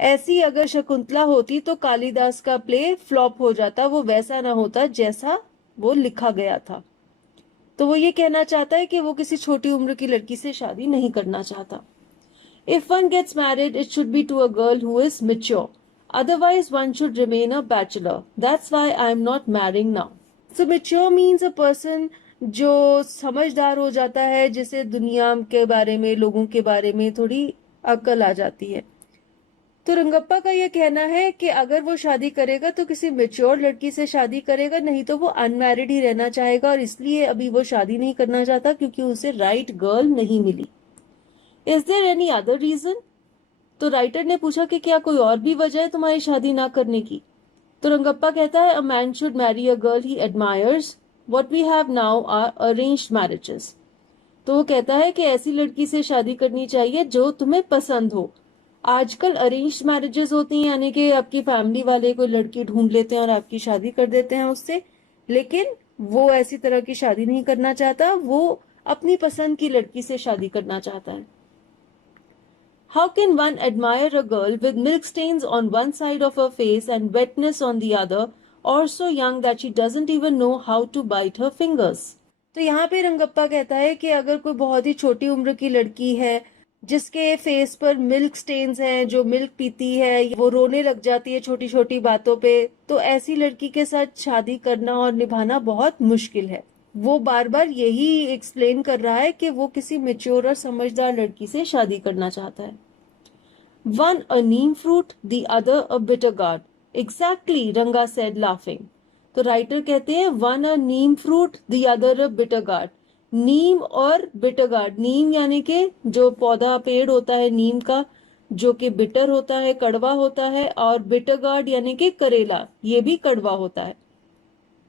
ऐसी अगर शकुंतला होती तो कालिदास का प्ले फ्लॉप हो जाता, वो वैसा ना होता जैसा वो लिखा गया था. तो वो ये कहना चाहता है कि वो किसी छोटी उम्र की लड़की से शादी नहीं करना चाहता. If one gets married, it should be to a girl who is mature. Otherwise, one should remain a bachelor. That's why I am not marrying now. So mature means a person जो समझदार हो जाता है, जिसे दुनिया के बारे में, लोगों के बारे में थोड़ी अक्ल आ जाती है. तो रंगप्पा का यह कहना है कि अगर वो शादी करेगा तो किसी मेच्योर लड़की से शादी करेगा, नहीं तो वो अनमैरिड ही रहना चाहेगा और इसलिए अभी वो शादी नहीं करना चाहता क्योंकि उसे राइट गर्ल नहीं मिली. Is there any other reason? तो राइटर ने पूछा कि क्या कोई और भी वजह है तुम्हारी शादी ना करने की. तो रंगप्पा कहता है, a man should marry a girl he admires. What we have now are arranged marriages. तो वो कहता है कि ऐसी लड़की से शादी करनी चाहिए जो तुम्हें पसंद हो. आजकल अरेंज्ड मैरिजेस होती हैं, यानी कि आपकी फैमिली वाले कोई लड़की ढूंढ लेते हैं और आपकी शादी कर देते हैं उससे, लेकिन वो ऐसी तरह की शादी नहीं करना चाहता, वो अपनी पसंद की लड़की से शादी करना चाहता है. How can one admire a girl with milk stains on one side of her face and wetness on the other, or so young that she doesn't even know how to bite her fingers? तो यहाँ पे रंगप्पा कहता है कि अगर कोई बहुत ही छोटी उम्र की लड़की है जिसके फेस पर मिल्क स्टेन्स हैं, जो मिल्क पीती है, वो रोने लग जाती है छोटी छोटी बातों पे, तो ऐसी लड़की के साथ शादी करना और निभाना बहुत मुश्किल है. वो बार बार यही एक्सप्लेन कर रहा है कि वो किसी मेच्योर और समझदार लड़की से शादी करना चाहता है. One a neem fruit, the other a bitter gourd. Exactly, Ranga said laughing. तो राइटर कहते हैं one a neem fruit the other a bitter gourd. नीम और बिटर गार्ड, नीम यानी कि जो पौधा पेड़ होता है नीम का, जो कि बिटर होता है, कड़वा होता है, और बिटर गार्ड यानी कि करेला, ये भी कड़वा होता है।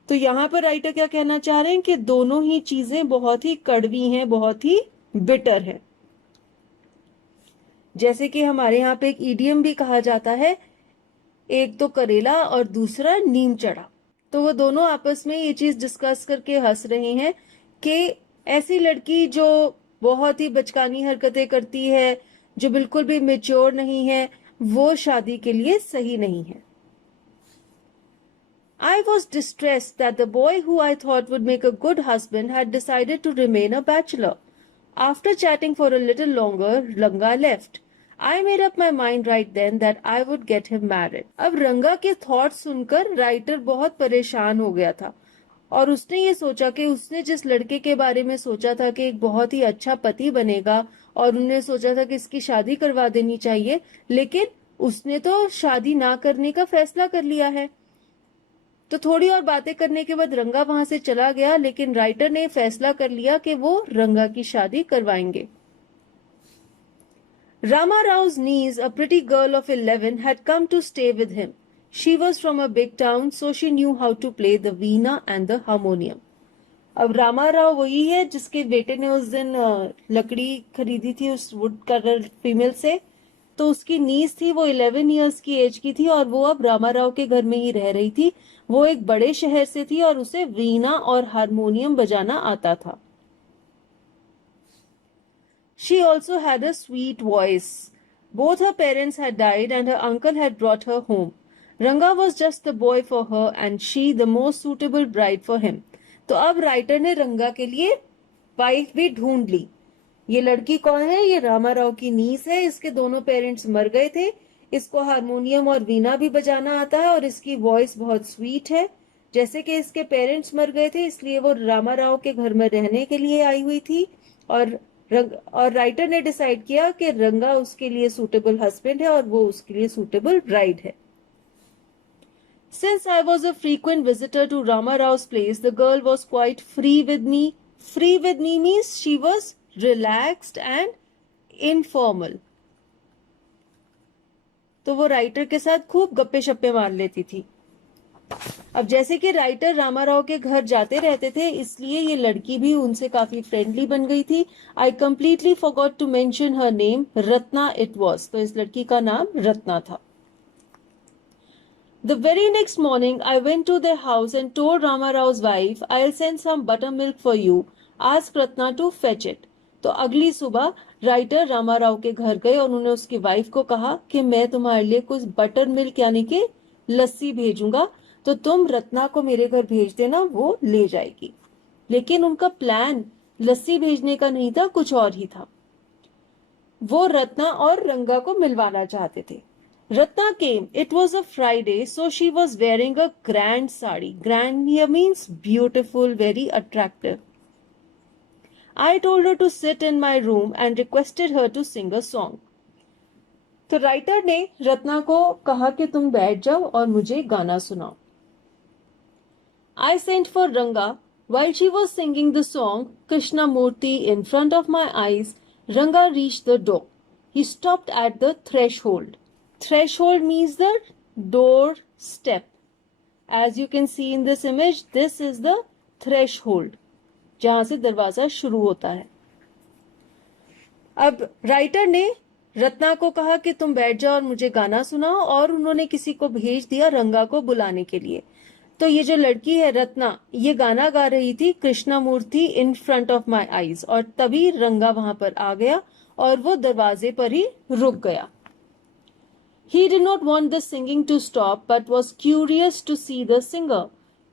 तो यहाँ पर राइटर क्या कहना चाह रहे हैं कि दोनों ही चीजें बहुत ही कड़वी हैं, बहुत ही बिटर है। जैसे कि हमारे यहाँ पे एक इडियम भी कहा जाता है, एक तो करेला और दूसरा नीम चढ़ा। तो वो दोनों आपस में ये चीज डिस्कस करके हंस रहे हैं कि ऐसी लड़की जो बहुत ही बचकानी हरकतें करती है, जो बिल्कुल भी मेच्योर नहीं है, वो शादी के लिए सही नहीं है। I was distressed that the boy who I thought would make a good husband had decided to remain a bachelor. After chatting for a little longer, Ranga left. I made up my mind right then that I would get him married. अब रंगा के थॉट्स सुनकर राइटर बहुत परेशान हो गया था और उसने ये सोचा कि उसने जिस लड़के के बारे में सोचा था कि एक बहुत ही अच्छा पति बनेगा और उन्होंने सोचा था कि इसकी शादी करवा देनी चाहिए, लेकिन उसने तो शादी ना करने का फैसला कर लिया है। तो थोड़ी और बातें करने के बाद रंगा वहां से चला गया, लेकिन राइटर ने फैसला कर लिया कि वो रंगा की शादी करवाएंगे। Rama Rao's niece, a pretty girl of 11, had come to stay with him. She was from a big town, so she knew how to play the veena and the harmonium. अब रामा राव वही है जिसके बेटे ने उस दिन लकड़ी खरीदी थी उस वुड कलर फीमेल से। तो उसकी नीस थी, वो 11 इयर्स की एज की थी और वो अब रामा राव के घर में ही रह रही थी। वो एक बड़े शहर से थी और उसे वीणा और हारमोनियम बजाना आता था। She also had a sweet voice. Both her parents had died and her uncle had brought her home. Ranga was just the boy for her and she the most suitable bride for him. तो अब राइटर ने रंगा के लिए वाइफ भी ढूंढ ली। ये लड़की कौन है? ये रामा राव की नीस है। इसके दोनों पेरेंट्स मर गए थे। इसको हारमोनियम और वीणा भी बजाना आता है और इसकी वॉइस बहुत स्वीट है। जैसे कि इसके पेरेंट्स मर गए थे, इसलिए वो रामा राव के घर में रहने के लिए आई हुई थी और राइटर ने डिसाइड किया कि रंगा उसके लिए सूटेबल हस्बैंड है और वो उसके लिए सूटेबल ब्राइड है। Since I was a frequent visitor to Rama Rao's place, the girl was quite free with me. Free with me means she was relaxed and informal. तो वो राइटर के साथ खूब गप्पे शप्पे मार लेती थी। अब जैसे कि राइटर रामा राव के घर जाते रहते थे, इसलिए ये लड़की भी उनसे काफी फ्रेंडली बन गई थी। I completely forgot to mention her name, Ratna it was. तो इस लड़की का नाम रत्ना था। The very next morning, I went to their house and told Rama Rao's wife, I'll send some buttermilk for you. Ask Ratna to fetch it. तो अगली सुबह राइटर रामा राव के घर गए और उन्होंने उसकी वाइफ को कहा कि मैं तुम्हारे लिए कुछ बटर मिल्क यानी कि लस्सी भेजूंगा, तो तुम रत्ना को मेरे घर भेज देना, वो ले जाएगी। लेकिन उनका प्लान लस्सी भेजने का नहीं था, कुछ और ही था। वो रत्ना और रंगा को मिलवाना चाहते थे। Ratna came. It was a Friday, so she was wearing a grand sari. Grand here means beautiful, very attractive. I told her to sit in my room and requested her to sing a song. तो राइटर ने रत्ना को कहा कि तुम बैठ जाओ और मुझे गाना सुनाओ। I sent for Ranga. While she was singing the song Krishnamurti in front of my eyes, Ranga reached the door. He stopped at the threshold. Threshold means the door step. As you can see in this image, this is the threshold, जहां से दरवाजा शुरू होता है। अब राइटर ने रत्ना को कहा कि तुम बैठ जाओ और मुझे गाना सुनाओ, और उन्होंने किसी को भेज दिया रंगा को बुलाने के लिए। तो ये जो लड़की है रत्ना, ये गाना गा रही थी Krishna Murthy in front of my eyes, और तभी रंगा वहां पर आ गया और वो दरवाजे पर ही रुक गया। He did not want the singing to stop, but was curious to see the singer.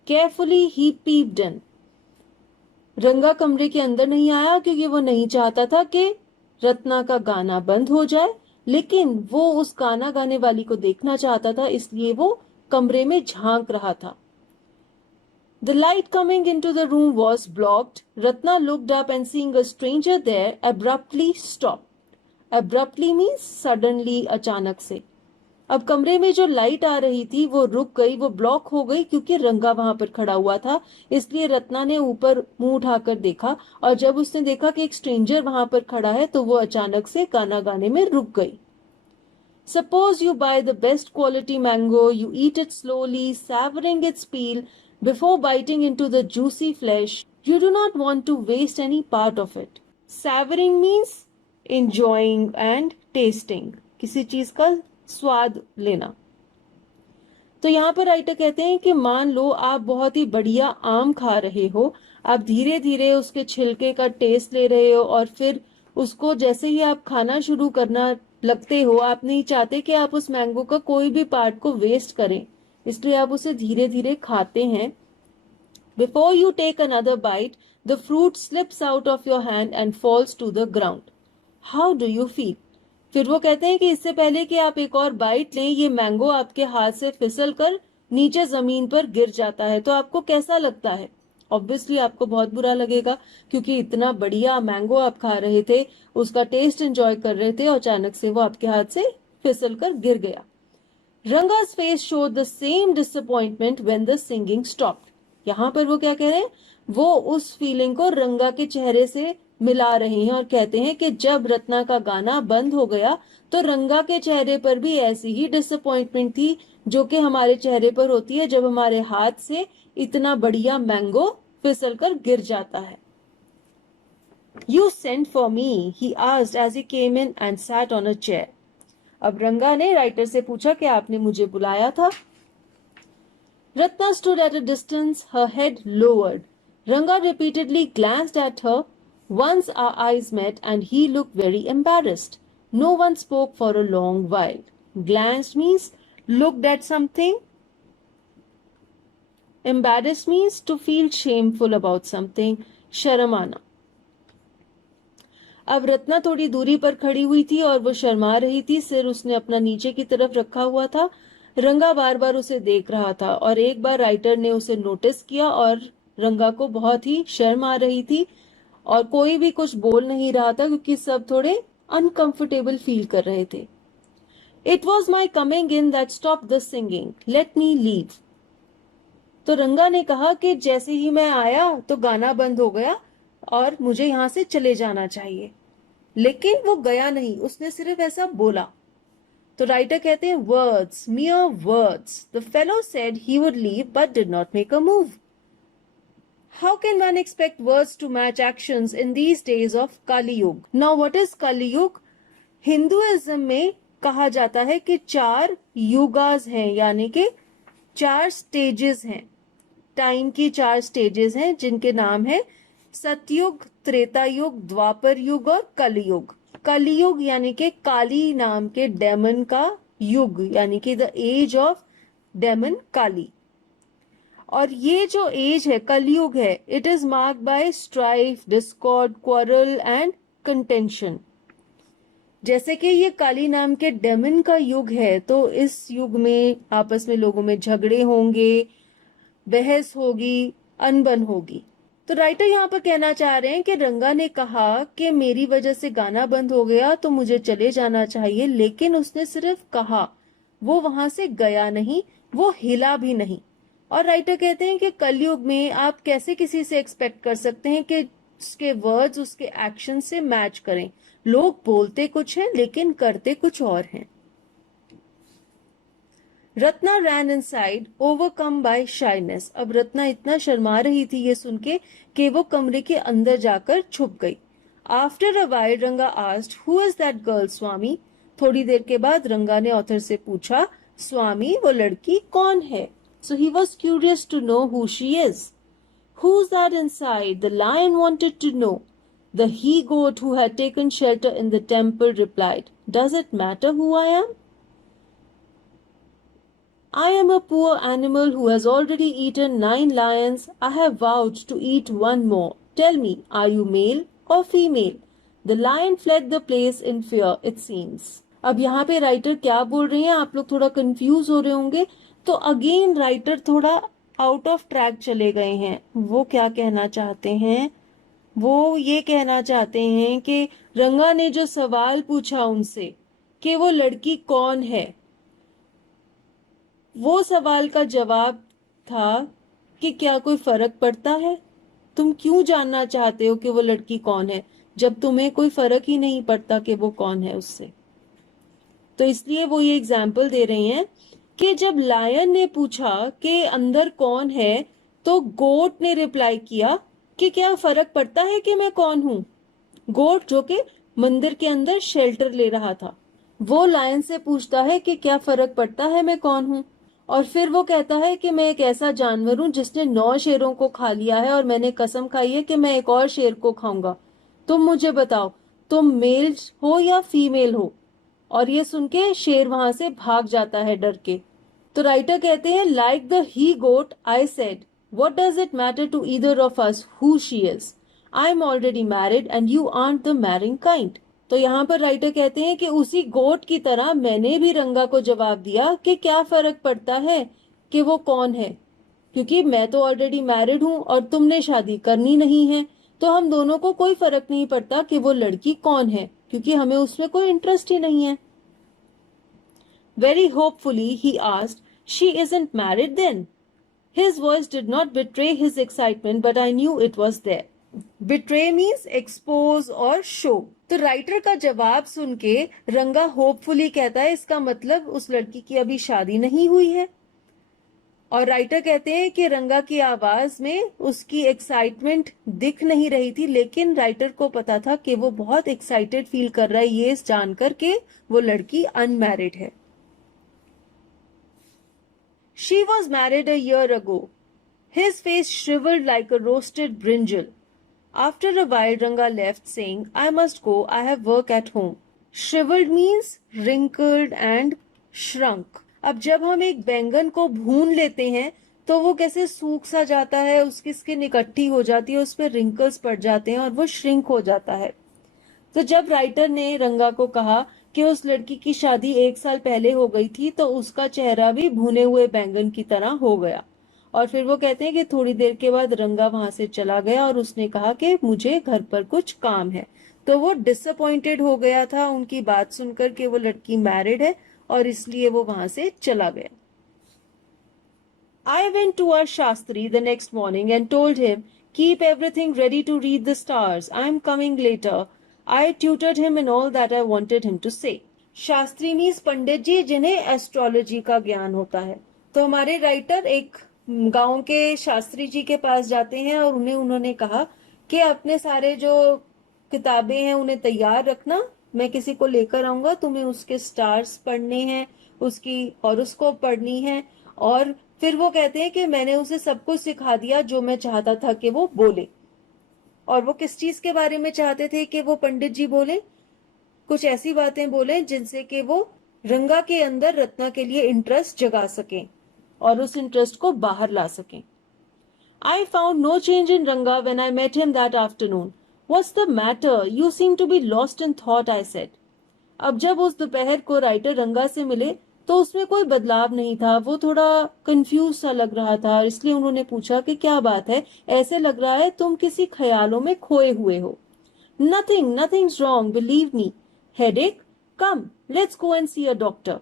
Carefully he peeped in. रंगा कमरे के अंदर नहीं आया क्योंकि वो नहीं चाहता था कि रत्ना का गाना बंद हो जाए, लेकिन वो उस गाना गाने वाली को देखना चाहता था, इसलिए वो कमरे में झांक रहा था। The light coming into the room was blocked. Ratna looked up and seeing a stranger there, abruptly stopped. Abruptly means suddenly, अचानक से। अब कमरे में जो लाइट आ रही थी वो रुक गई, वो ब्लॉक हो गई क्योंकि रंगा वहां पर खड़ा हुआ था। इसलिए रत्ना ने ऊपर मुंह उठाकर देखा और जब उसने देखा कि एक स्ट्रेंजर वहां पर खड़ा है तो वो अचानक से गाना गाने में रुक गई। Suppose you buy the best quality mango, you eat it slowly, savoring its peel before biting into the juicy flesh. You do not want to waste any part of it. Savoring means enjoying and tasting. किसी चीज का स्वाद लेना। तो यहाँ पर राइटर कहते हैं कि मान लो आप बहुत ही बढ़िया आम खा रहे हो, आप धीरे धीरे उसके छिलके का टेस्ट ले रहे हो और फिर उसको जैसे ही आप खाना शुरू करना लगते हो, आप नहीं चाहते कि आप उस मैंगो का कोई भी पार्ट को वेस्ट करें, इसलिए आप उसे धीरे धीरे खाते हैं। Before you take another bite, the fruit slips out of your hand and falls to the ground. How do you feel? फिर वो कहते हैं कि इससे पहले कि आप एक और बाइट लें, ये मैंगो आपके हाथ से फिसल कर नीचे जमीन पर गिर जाता है, तो आपको कैसा लगता है? ऑब्वियसली आपको बहुत बुरा लगेगा क्योंकि इतना बढ़िया मैंगो आप खा रहे थे, उसका टेस्ट एंजॉय कर रहे थे और अचानक से वो आपके हाथ से फिसल कर गिर गया। Ranga's face showed the same disappointment when the singing stopped. यहाँ पर वो क्या कह रहे हैं? वो उस फीलिंग को रंगा के चेहरे से मिला रहे हैं और कहते हैं कि जब रत्ना का गाना बंद हो गया तो रंगा के चेहरे पर भी ऐसी ही डिसअपॉइंटमेंट थी जो कि हमारे चेहरे पर होती है जब हमारे हाथ से इतना बढ़िया मैंगो फिसल कर गिर जाता है। You sent for me, he asked as he came in and sat on a chair. अब रंगा ने राइटर से पूछा कि आपने मुझे बुलाया था। Ratna stood at a distance, her head lowered. Ranga repeatedly glanced at her. Once our eyes met and he looked very embarrassed. No one spoke for a long while. Glanced means looked at something. Embarrassed means to feel shameful about something. शर्म आना। अब रत्ना थोड़ी दूरी पर खड़ी हुई थी और वो शर्मा रही थी, सिर उसने अपना नीचे की तरफ रखा हुआ था। रंगा बार बार उसे देख रहा था और एक बार राइटर ने उसे नोटिस किया और रंगा को बहुत ही शर्म आ रही थी और कोई भी कुछ बोल नहीं रहा था क्योंकि सब थोड़े अनकंफर्टेबल फील कर रहे थे। It was my coming in that stop the singing, let me leave. तो रंगा ने कहा कि जैसे ही मैं आया तो गाना बंद हो गया और मुझे यहां से चले जाना चाहिए, लेकिन वो गया नहीं, उसने सिर्फ ऐसा बोला। तो राइटर कहते हैं words, mere words. The fellow said he would leave but did not make a move. How can one expect words to match actions in these days of Kali Yuga? Now what is Kali Yuga? Hinduism में कहा जाता है कि 4 युगास हैं, यानी कि 4 स्टेजेस हैं, टाइम की 4 स्टेजेस हैं जिनके नाम है सतयुग, त्रेता युग, द्वापर युग और कलयुग। कलयुग यानी कि काली नाम के डेमन का युग, यानी कि द एज ऑफ डेमन काली। और ये जो एज है कलयुग है, it is marked by strife, Discord, quarrel and contention. जैसे कि ये काली नाम के डेमन का युग है तो इस युग में आपस में लोगों में झगड़े होंगे, बहस होगी, अनबन होगी। तो राइटर यहाँ पर कहना चाह रहे हैं कि रंगा ने कहा कि मेरी वजह से गाना बंद हो गया तो मुझे चले जाना चाहिए, लेकिन उसने सिर्फ कहा, वो वहां से गया नहीं, वो हिला भी नहीं। और राइटर कहते हैं कि कलयुग में आप कैसे किसी से एक्सपेक्ट कर सकते हैं कि उसके वर्ड्स उसके एक्शन से मैच करें। लोग बोलते कुछ हैं लेकिन करते कुछ और हैं। रत्ना रैन इनसाइड ओवरकम बाय शाइनेस। अब रत्ना इतना शर्मा रही थी ये सुन के कि वो कमरे के अंदर जाकर छुप गई। After a while Ranga asked, who is that girl Swami? थोड़ी देर के बाद रंगा ने ऑथर से पूछा, स्वामी वो लड़की कौन है? So he was curious to know who she is. Who's that inside? The lion wanted to know. The he-goat who had taken shelter in the temple replied, does it matter who I am? I am a poor animal who has already eaten 9 lions. I have vowed to eat one more. Tell me, are you male or female? The lion fled the place in fear, it seems. अब यहाँ पे राइटर क्या बोल रहे हैं, आप लोग थोड़ा कंफ्यूज हो रहे होंगे। तो अगेन राइटर थोड़ा आउट ऑफ ट्रैक चले गए हैं। वो क्या कहना चाहते हैं? वो ये कहना चाहते हैं कि रंगा ने जो सवाल पूछा उनसे कि वो लड़की कौन है, वो सवाल का जवाब था कि क्या कोई फर्क पड़ता है? तुम क्यों जानना चाहते हो कि वो लड़की कौन है, जब तुम्हें कोई फर्क ही नहीं पड़ता कि वो कौन है उससे? तो इसलिए वो ये एग्जाम्पल दे रहे हैं कि जब लायन ने पूछा कि अंदर कौन है, तो गोट ने रिप्लाई किया कि क्या फर्क पड़ता है कि मैं कौन हूं? गोट जो कि मंदिर के अंदर शेल्टर ले रहा था, वो लायन से पूछता है कि क्या फर्क पड़ता है मैं कौन हूं? और फिर वो कहता है कि मैं एक ऐसा जानवर हूं जिसने 9 शेरों को खा लिया है और मैंने कसम खाई है कि मैं एक और शेर को खाऊंगा। तुम मुझे बताओ, तुम मेल हो या फीमेल हो? और ये सुन के शेर वहां से भाग जाता है डर के। तो राइटर कहते हैं, like the he goat I said, what does it matter to either of us who she is? I am already married and you aren't the marrying kind. तो यहाँ पर राइटर कहते हैं कि उसी गोट की तरह मैंने भी रंगा को जवाब दिया कि क्या फर्क पड़ता है कि वो कौन है, क्योंकि मैं तो ऑलरेडी मैरिड हूं और तुमने शादी करनी नहीं है, तो हम दोनों को कोई फर्क नहीं पड़ता कि वो लड़की कौन है, क्योंकि हमें उसमें कोई इंटरेस्ट ही नहीं है। Very hopefully, he asked, she isn't married then? His voice did not betray his excitement, but I knew it was there. Betray means expose or show. तो राइटर का जवाब सुन के रंगा होपफुली कहता है, इसका मतलब उस लड़की की अभी शादी नहीं हुई है। और राइटर कहते हैं कि रंगा की आवाज में उसकी एक्साइटमेंट दिख नहीं रही थी, लेकिन राइटर को पता था कि वो बहुत एक्साइटेड फील कर रहा है ये जानकर के वो लड़की अनमैरिड है। She was married a year ago. His face shriveled like a roasted brinjal. After a while, Ranga left, saying, I must go, I have work at home. Shriveled means wrinkled and shrunk. अब जब हम एक बैंगन को भून लेते हैं तो वो कैसे सूख सा जाता है, उसकी स्किन इकट्ठी हो जाती है, उस पर रिंकल्स पड़ जाते हैं और वो श्रिंक हो जाता है। तो जब राइटर ने रंगा को कहा कि उस लड़की की शादी 1 साल पहले हो गई थी, तो उसका चेहरा भी भुने हुए बैंगन की तरह हो गया। और फिर वो कहते हैं कि थोड़ी देर के बाद रंगा वहां से चला गया और उसने कहा कि मुझे घर पर कुछ काम है। तो वो डिसअपॉइंटेड हो गया था उनकी बात सुनकर कि वो लड़की मैरिड है, और इसलिए वो वहां से चला गया। I went to our Shastri the next morning and told him, keep everything ready to read the stars. I am coming later. I tutored him in all that I wanted him to say. Shastri means pandit ji जिन्हें एस्ट्रोलॉजी का ज्ञान होता है। तो हमारे राइटर एक गांव के शास्त्री जी के पास जाते हैं और उन्होंने कहा कि अपने सारे जो किताबें हैं उन्हें तैयार रखना, मैं किसी को लेकर आऊंगा, तुम्हें उसके स्टार्स पढ़ने हैं, उसकी हॉरोस्कोप पढ़नी है। और फिर वो कहते हैं कि मैंने उसे सब कुछ सिखा दिया जो मैं चाहता था कि वो बोले। और वो किस चीज के बारे में चाहते थे कि वो पंडित जी बोले? कुछ ऐसी बातें बोले जिनसे कि वो रंगा के अंदर रत्ना के लिए इंटरेस्ट जगा सकें और उस इंटरेस्ट को बाहर ला सकें। I found no change in Ranga when I met him that afternoon. What's the matter? You seem to be lost in thought, I said. अब जब उस दोपहर को राइटर रंगा से मिले तो उसमें कोई बदलाव नहीं था, वो थोड़ा कंफ्यूज सा लग रहा था, इसलिए उन्होंने पूछा कि क्या बात है, ऐसे लग रहा है तुम किसी ख्यालों में खोए हुए हो। Nothing, nothing's wrong, believe me. Headache? Come, let's go and see a doctor.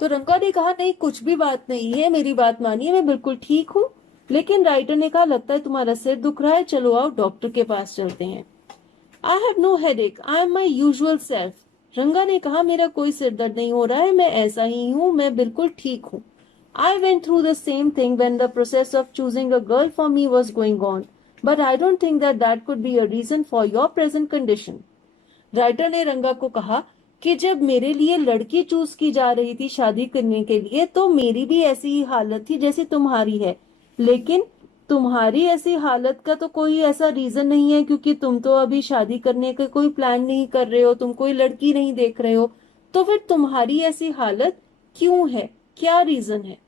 तो रंगा ने कहा, नहीं कुछ भी बात नहीं है, मेरी बात मानिए, मैं बिल्कुल ठीक हूँ। लेकिन राइटर ने कहा, लगता है तुम्हारा सिर दुख रहा है, चलो आओ डॉक्टर के पास चलते हैं। I have no headache, I am my usual self. Ranga ने कहा, मेरा कोई सिर दर्द नहीं हो रहा है, मैं ऐसा ही हूँ, मैं बिल्कुल ठीक हूँ। I went through the same thing when the process of choosing a girl for me was going on, but I don't think that could be a reason for your present condition. Writer ने रंगा को कहा कि जब मेरे लिए लड़की चूज की जा रही थी शादी करने के लिए, तो मेरी भी ऐसी ही हालत थी जैसी तुम्हारी है, लेकिन तुम्हारी ऐसी हालत का तो कोई ऐसा रीजन नहीं है, क्योंकि तुम तो अभी शादी करने का कोई प्लान नहीं कर रहे हो, तुम कोई लड़की नहीं देख रहे हो, तो फिर तुम्हारी ऐसी हालत क्यों है, क्या रीजन है?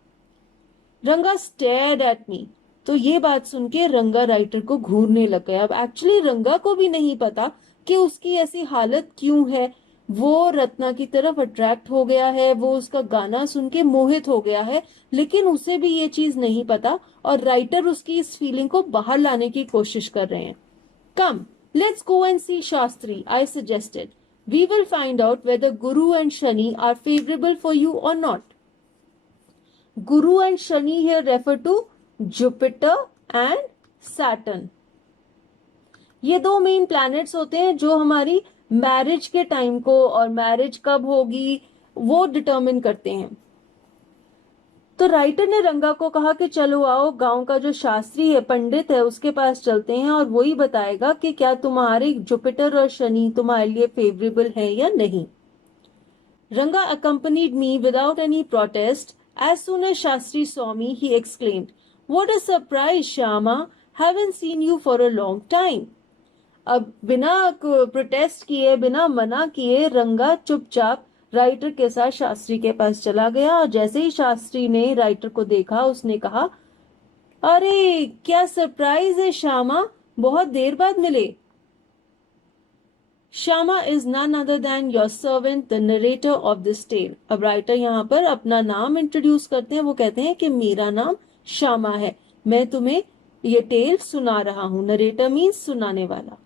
रंगा स्टेयर्ड एट मी। तो ये बात सुन के रंगा राइटर को घूरने लग गया। अब एक्चुअली रंगा को भी नहीं पता कि उसकी ऐसी हालत क्यों है। वो रत्ना की तरफ अट्रैक्ट हो गया है, वो उसका गाना सुन के मोहित हो गया है, लेकिन उसे भी ये चीज नहीं पता, और राइटर उसकी इस फीलिंग को बाहर लाने की कोशिश कर रहे हैं। Come, let's go and see Shastri, I suggested. We will find out whether Guru and Shani are favourable for you और not. Guru and Shani here refer to Jupiter and Saturn. ये दो मेन प्लैनेट्स होते हैं जो हमारी मैरिज के टाइम को और मैरिज कब होगी वो डिटरमिन करते हैं। तो राइटर ने रंगा को कहा कि चलो आओ, गांव का जो शास्त्री है, पंडित है, उसके पास चलते हैं और वही बताएगा कि क्या तुम्हारे जुपिटर और शनि तुम्हारे लिए फेवरेबल है या नहीं। रंगा accompanied me without any protest. As soon as Shastri saw me, he exclaimed, "What a surprise, Shama! Haven't seen you for a long time." अब बिना प्रोटेस्ट किए, बिना मना किए, रंगा चुपचाप राइटर के साथ शास्त्री के पास चला गया और जैसे ही शास्त्री ने राइटर को देखा, उसने कहा, अरे क्या सरप्राइज है श्यामा, बहुत देर बाद मिले। Shyama is none other than your servant, the narrator of this tale. अब राइटर यहाँ पर अपना नाम इंट्रोड्यूस करते हैं। वो कहते हैं कि मेरा नाम श्यामा है, मैं तुम्हें ये टेल सुना रहा हूं। नरेटर मीन्स सुनाने वाला।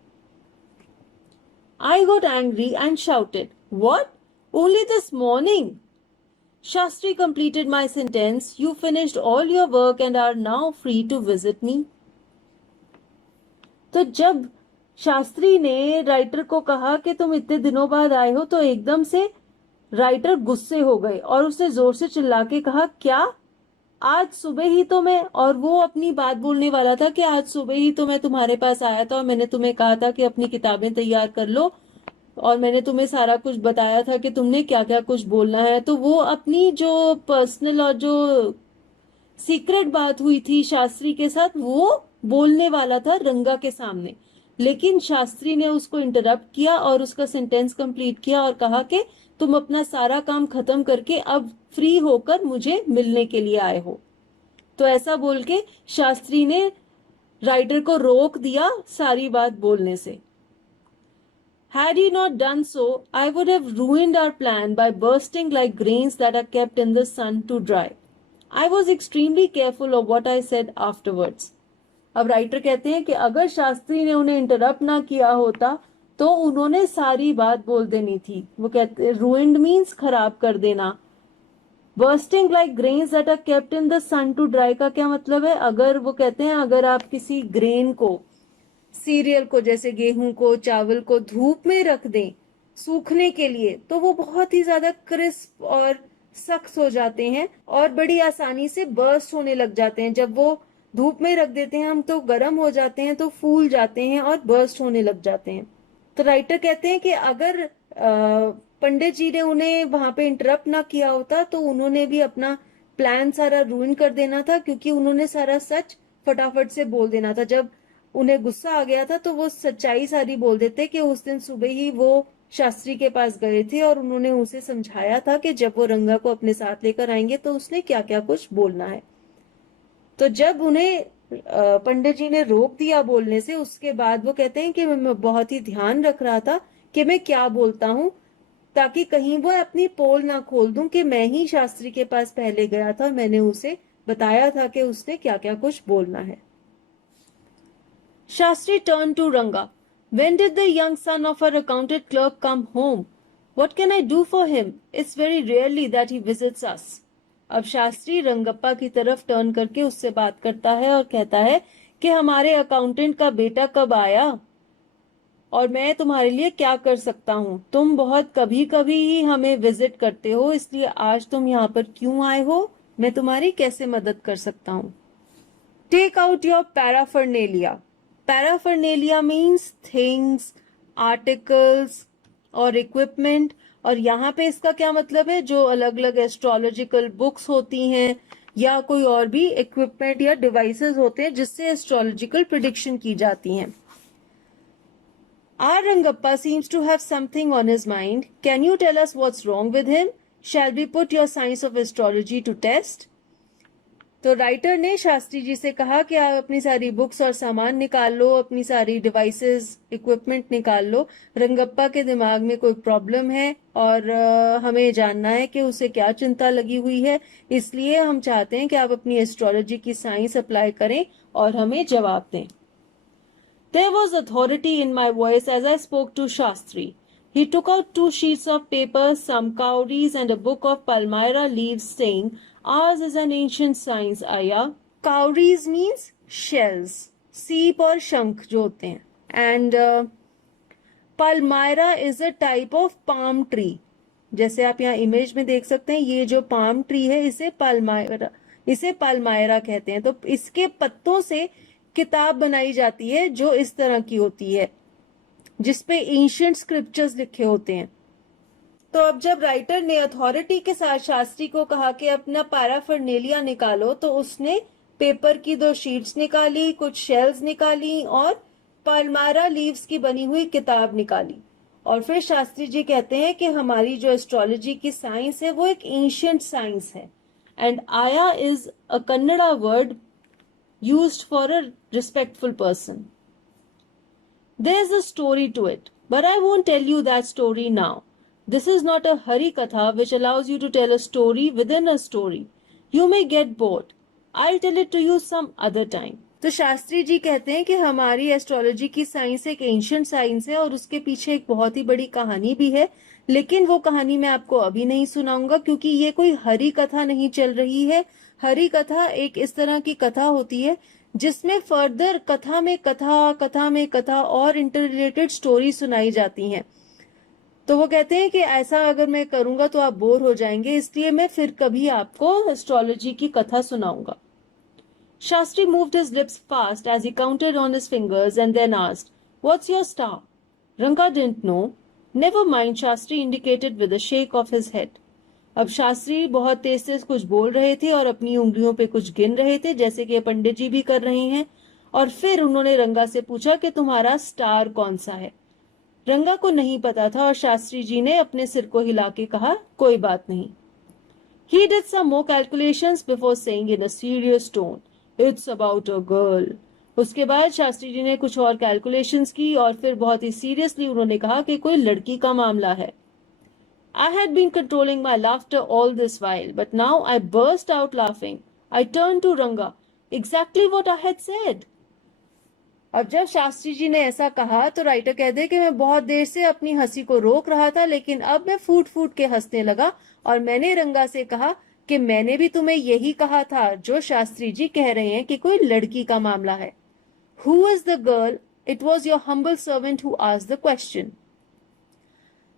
I got angry and shouted, "What? Only this morning?" Shastri completed my sentence. You finished all your work and are now free to visit me. तो जब शास्त्री ने राइटर को कहा कि तुम इतने दिनों बाद आए हो, तो एकदम से राइटर गुस्से हो गए और उसने जोर से चिल्ला के कहा, क्या आज सुबह ही तो मैं, और वो अपनी बात बोलने वाला था कि आज सुबह ही तो मैं तुम्हारे पास आया था और मैंने तुम्हें कहा था कि अपनी किताबें तैयार कर लो और मैंने तुम्हें सारा कुछ बताया था कि तुमने क्या क्या कुछ बोलना है। तो वो अपनी जो पर्सनल और जो सीक्रेट बात हुई थी शास्त्री के साथ, वो बोलने वाला था रंगा के सामने, लेकिन शास्त्री ने उसको इंटरप्ट किया और उसका सेंटेंस कंप्लीट किया और कहा कि तुम अपना सारा काम खत्म करके अब फ्री होकर मुझे मिलने के लिए आए हो। तो ऐसा बोल के शास्त्री ने राइटर को रोक दिया सारी बात बोलने से। Had he not done so, I would have ruined our plan by bursting like grains that are kept in the sun to dry. I was extremely careful of what I said afterwards. अब राइटर कहते हैं कि अगर शास्त्री ने उन्हें इंटरप्ट ना किया होता तो उन्होंने सारी बात बोल देनी थी। वो कहते हैं ruined means खराब कर देना। Bursting like grains that are kept in the sun to dry का क्या मतलब है? अगर वो कहते हैं अगर आप किसी ग्रेन को, सीरियल को, जैसे गेहूं को, चावल को धूप में रख दें सूखने के लिए, तो वो बहुत ही ज्यादा क्रिस्प और सख्त हो जाते हैं और बड़ी आसानी से बर्स्ट होने लग जाते हैं। जब वो धूप में रख देते हैं हम तो गर्म हो जाते हैं, तो फूल जाते हैं और बर्स्ट होने लग जाते हैं। तो राइटर कहते हैं कि अगर पंडित जी ने उन्हें वहां पे इंटरप्ट ना किया होता तो उन्होंने भी अपना प्लान सारा रूइन कर देना था, क्योंकि उन्होंने सारा सच फटाफट से बोल देना था। जब उन्हें गुस्सा आ गया था तो वो सच्चाई सारी बोल देते कि उस दिन सुबह ही वो शास्त्री के पास गए थे और उन्होंने उसे समझाया था कि जब वो रंगा को अपने साथ लेकर आएंगे तो उसने क्या क्या कुछ बोलना है। तो जब उन्हें पंडित जी ने रोक दिया बोलने से, उसके बाद वो कहते हैं कि मैं बहुत ही ध्यान रख रहा था कि मैं क्या बोलता हूँ, ताकि कहीं वो अपनी पोल ना खोल दूं कि मैं ही शास्त्री के पास पहले गया था, मैंने उसे बताया था कि उसने क्या क्या कुछ बोलना है। Shastri turned to Ranga. When did the young son of our accountant clerk come home? What can I do for him? It's very rarely that he visits us. अब शास्त्री रंगप्पा की तरफ टर्न करके उससे बात करता है और कहता है कि हमारे अकाउंटेंट का बेटा कब आया और मैं तुम्हारे लिए क्या कर सकता हूँ। तुम बहुत कभी कभी ही हमें विजिट करते हो, इसलिए आज तुम यहाँ पर क्यों आए हो, मैं तुम्हारी कैसे मदद कर सकता हूँ। Take out your paraphernalia. Paraphernalia means things, articles और इक्विपमेंट। और यहाँ पे इसका क्या मतलब है, जो अलग अलग एस्ट्रोलॉजिकल बुक्स होती हैं या कोई और भी इक्विपमेंट या डिवाइसेस होते हैं जिससे एस्ट्रोलॉजिकल प्रिडिक्शन की जाती हैं। Our Rangappa seems to have something on his mind. Can you tell us what's wrong with him? Shall we put your science of astrology to test? तो राइटर ने शास्त्री जी से कहा कि आप अपनी सारी बुक्स और सामान निकाल लो, अपनी सारी डिवाइसेस, इक्विपमेंट निकाल लो। रंगप्पा के दिमाग में कोई प्रॉब्लम है और हमें जानना है कि उसे क्या चिंता लगी हुई है, इसलिए हम चाहते हैं कि आप अपनी एस्ट्रोलॉजी की साइंस अप्लाई करें और हमें जवाब दें। There was authority in my voice as I spoke to Shastri. He took out 2 sheets of paper, some cowries and a book of palmyra leaves, saying, "Ours is an ancient science, Aya." Cowries means shells, सीप और शंख जो होते हैं, and palmyra is a type of palm tree. जैसे आप यहाँ इमेज में देख सकते हैं, ये जो पाम ट्री है इसे पाल्मायरा कहते हैं। तो इसके पत्तों से किताब बनाई जाती है जो इस तरह की होती है, जिसपे एंशिएंट स्क्रिप्चर्स लिखे होते हैं। तो अब जब राइटर ने अथॉरिटी के साथ शास्त्री को कहा कि अपना पैराफर्नेलिया निकालो, तो उसने पेपर की 2 शीट्स निकाली, कुछ शेल्स निकाली और पाल्मायरा लीव्स की बनी हुई किताब निकाली। और फिर शास्त्री जी कहते हैं कि हमारी जो एस्ट्रोलॉजी की साइंस है वो एक एंशिएंट साइंस है, एंड आया is a Kannada word used for a respectful person. There's a story to it, but I won't tell you that story now. This is not a Hari Katha which allows you to tell a story within a story. You may get bored. I'll tell it to you some other time. तो शास्त्री जी कहते हैं कि हमारी एस्ट्रोलॉजी की साइंस एक एंशिएंट साइंस है और उसके पीछे एक बहुत ही बड़ी कहानी भी है, लेकिन वो कहानी मैं आपको अभी नहीं सुनाऊंगा क्योंकि ये कोई हरि कथा नहीं चल रही है। हरि कथा एक इस तरह की कथा होती है जिसमें फर्दर कथा में कथा और इंटररिलेटेड स्टोरी सुनाई जाती हैं। तो वो कहते हैं कि ऐसा अगर मैं करूंगा तो आप बोर हो जाएंगे, इसलिए मैं फिर कभी आपको एस्ट्रोलॉजी की कथा सुनाऊंगा. Shastri moved his lips fast as he counted on his fingers and then asked, "What's your star?" Ranga didn't know. "Never mind," Shastri indicated with a shake of his head. अब शास्त्री बहुत तेज से कुछ बोल रहे थे और अपनी उंगलियों पे कुछ गिन रहे थे, जैसे कि पंडित जी भी कर रहे हैं। और फिर उन्होंने रंगा से पूछा कि तुम्हारा स्टार कौन सा है। रंगा को नहीं पता था और शास्त्री जी ने अपने सिर को हिला के कहा, कोई बात नहीं. He did some more calculations before saying in a serious tone, "It's about a girl." उसके बाद शास्त्री जी ने कुछ और कैलकुलेशंस की और फिर बहुत ही सीरियसली उन्होंने कहा कि कोई लड़की का मामला है. I had been controlling my laughter all this while, but now I burst out laughing. I turned to Ranga. Exactly what I had said. अब जब शास्त्री जी ने ऐसा कहा तो राइटर कहते हैं कि मैं बहुत देर से अपनी हंसी को रोक रहा था, लेकिन अब मैं फूट फूट के हंसने लगा और मैंने रंगा से कहा कि मैंने भी तुम्हें यही कहा था जो शास्त्री जी कह रहे हैं कि कोई लड़की का मामला है. Who is the girl? It was your humble servant who asked the question.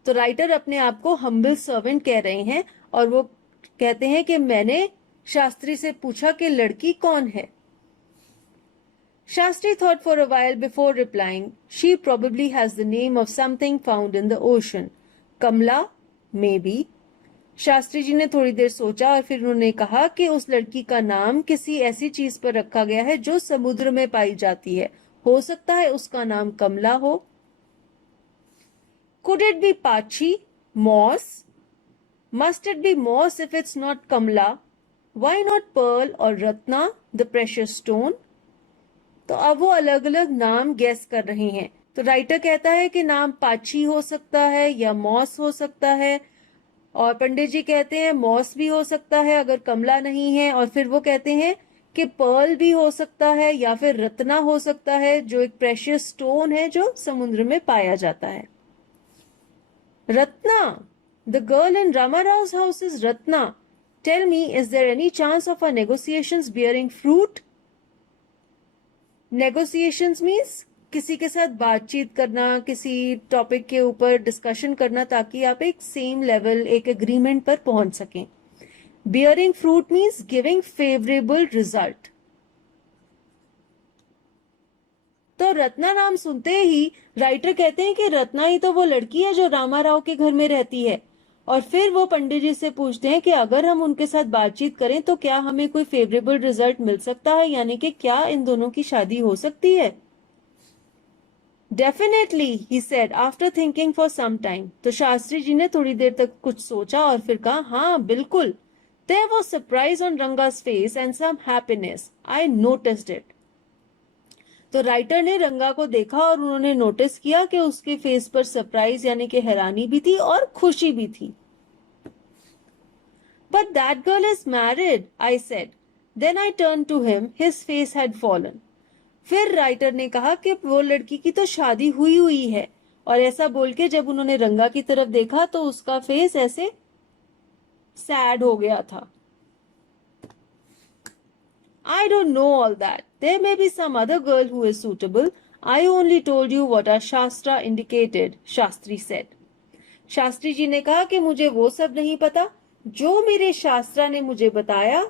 तो राइटर अपने आप को हम्बल सर्वेंट कह रहे हैं और वो कहते हैं कि मैंने शास्त्री से पूछा कि लड़की कौन है. Shastri thought for a while before replying. She probably has the name of something found in the ocean. Kamala, maybe. Shastri ji ने थोड़ी देर सोचा और फिर उन्होंने कहा कि उस लड़की का नाम किसी ऐसी चीज पर रखा गया है जो समुद्र में पाई जाती है. हो सकता है उसका नाम कमला हो. Could it be Pachi, Moss? Must it be Moss if it's not Kamla? Why not Pearl or Ratna, the precious stone? तो अब वो अलग अलग नाम गेस कर रहे हैं. तो राइटर कहता है कि नाम पाची हो सकता है या मॉस हो सकता है, और पंडित जी कहते हैं मॉस भी हो सकता है अगर कमला नहीं है, और फिर वो कहते हैं कि पर्ल भी हो सकता है या फिर रत्ना हो सकता है जो एक प्रेशियस स्टोन है जो समुद्र में पाया जाता है. Ratna, the girl in Ramarao's house is Ratna. Tell me, is there any chance of our negotiations bearing fruit? Negotiations means किसी के साथ बातचीत करना, किसी टॉपिक के ऊपर डिस्कशन करना ताकि आप एक सेम लेवल, एक एग्रीमेंट पर पहुंच सकें. Bearing fruit means giving favorable result. तो रत्ना नाम सुनते ही राइटर कहते हैं कि रत्ना ही तो वो लड़की है जो रामाराव के घर में रहती है. और फिर वो पंडित जी से पूछते हैं कि अगर हम उनके साथ बातचीत करें तो क्या हमें कोई फेवरेबल रिजल्ट मिल सकता है, यानी कि क्या इन दोनों की शादी हो सकती है. Definitely, he said after thinking for some time. तो शास्त्री जी ने थोड़ी देर तक कुछ सोचा और फिर कहा, हाँ बिल्कुल. There was surprise on Ranga's face and some happiness. I noticed it. तो राइटर ने रंगा को देखा और उन्होंने नोटिस किया कि उसके फेस पर सरप्राइज यानी कि हैरानी भी थी और खुशी भी थी. But that girl is married, I said. Then I turn to him. His face had fallen. फिर राइटर ने कहा कि वो लड़की की तो शादी हुई है. और ऐसा बोल के जब उन्होंने रंगा की तरफ देखा तो उसका फेस ऐसे सैड हो गया था. I don't know all that. There may be some other girl who is suitable. I only told you what our Shastra indicated, Shastri said. Shastri ji ने कहा कि मुझे वो सब नहीं पता, जो मेरे शास्त्रा ने मुझे बताया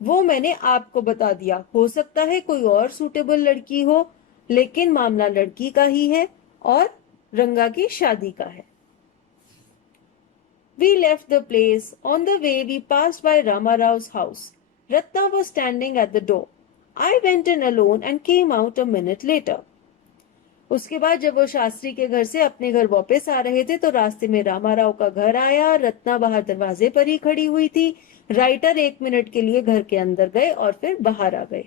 वो मैंने आपको बता दिया. हो सकता है कोई और सूटेबल लड़की हो, लेकिन मामला लड़की का ही है और रंगा की शादी का है. We left the place. On the way, we passed by Ramarao's house. Ratna was standing at the door. I went in alone and came out a minute later. उसके बाद जब वो शास्त्री के घर से अपने घर वापस आ रहे थे तो रास्ते में रामाराव का घर आया. रत्ना बाहर दरवाजे पर ही खड़ी हुई थी. राइटर 1 मिनट के लिए घर के अंदर गए और फिर बाहर आ गए.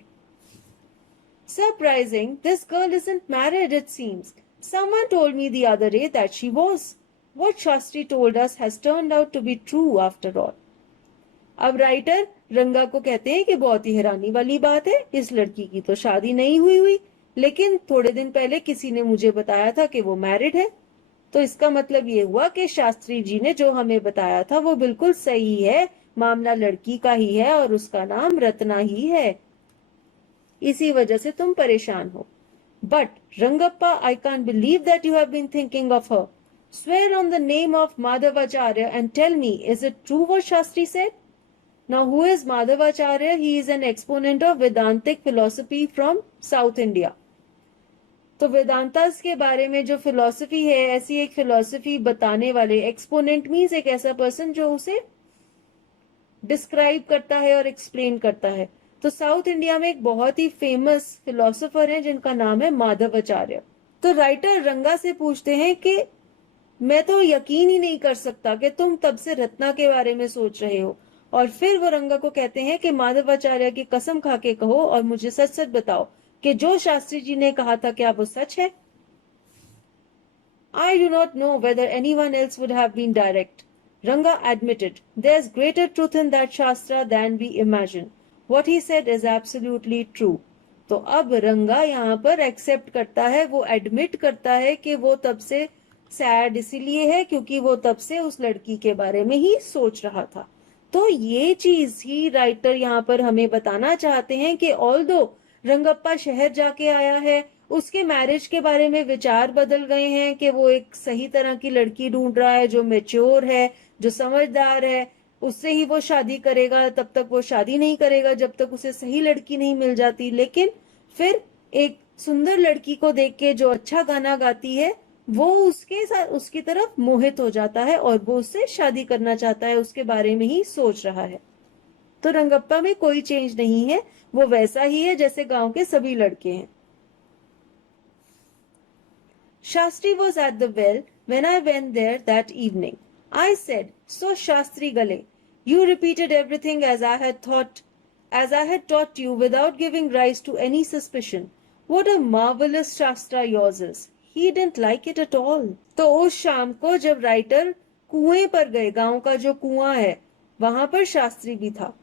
Surprising, this girl isn't married, it seems. Someone told me the other day that she was. What Shastri told us has turned out to be true after all. अब राइटर रंगा को कहते हैं कि बहुत ही हैरानी वाली बात है, इस लड़की की तो शादी नहीं हुई, लेकिन थोड़े दिन पहले किसी ने मुझे बताया था कि वो मैरिड है. तो इसका मतलब ये हुआ कि शास्त्री जी ने जो हमें बताया था वो बिल्कुल सही है. मामला लड़की का ही है और उसका नाम रत्ना ही है. इसी वजह से तुम परेशान हो. But Rangappa, I can't believe that you have been thinking of her. Swear on the name of Madhavacharya and tell me, is it true what Shastri said? Now, who is Madhavacharya? He is an exponent of Vedantic philosophy from South India. तो वेदांतास के बारे में जो फिलॉसफी है, ऐसी एक फिलॉसफी बताने वाले. एक्सपोनेंट मीन्स एक ऐसा पर्सन जो उसे डिस्क्राइब करता है और एक्सप्लेन करता है. तो साउथ इंडिया में एक बहुत ही फेमस फिलोसोफर है जिनका नाम है माधवाचार्य. तो राइटर रंगा से पूछते हैं कि मैं तो यकीन ही नहीं कर सकता कि तुम तब से रत्ना के बारे में सोच रहे हो. और फिर वो रंगा को कहते हैं कि माधवाचार्य की कसम खा के कहो और मुझे सच सच बताओ कि जो शास्त्री जी ने कहा था क्या वो सच है. I do not know whether anyone else would have been direct. Ranga admitted, there's greater truth in that Shastra than we imagine. What he said is absolutely true. तो अब रंगा यहाँ पर एक्सेप्ट करता है, वो एडमिट करता है कि वो तब से सैड इसीलिए है क्योंकि वो तब से उस लड़की के बारे में ही सोच रहा था. तो ये चीज ही राइटर यहाँ पर हमें बताना चाहते हैं कि ऑल्दो रंगप्पा शहर जाके आया है, उसके मैरिज के बारे में विचार बदल गए हैं कि वो एक सही तरह की लड़की ढूंढ रहा है जो मैच्योर है, जो समझदार है, उससे ही वो शादी करेगा. तब तक वो शादी नहीं करेगा जब तक उसे सही लड़की नहीं मिल जाती. लेकिन फिर एक सुंदर लड़की को देख के जो अच्छा गाना गाती है वो उसके साथ उसकी तरफ मोहित हो जाता है और वो उससे शादी करना चाहता है, उसके बारे में ही सोच रहा है. तो रंगप्पा में कोई चेंज नहीं है, वो वैसा ही है जैसे गांव के सभी लड़के हैं. Shastri was at the well when I went there that evening. I said, "So Shastri Gale, you repeated everything as I had taught you without giving rise to any suspicion. What a marvelous Shastra yours is." He didn't like it at all. तो उस शाम को जब राइटर कुएं पर गए, गांव का जो कुआं है वहां पर शास्त्री भी था.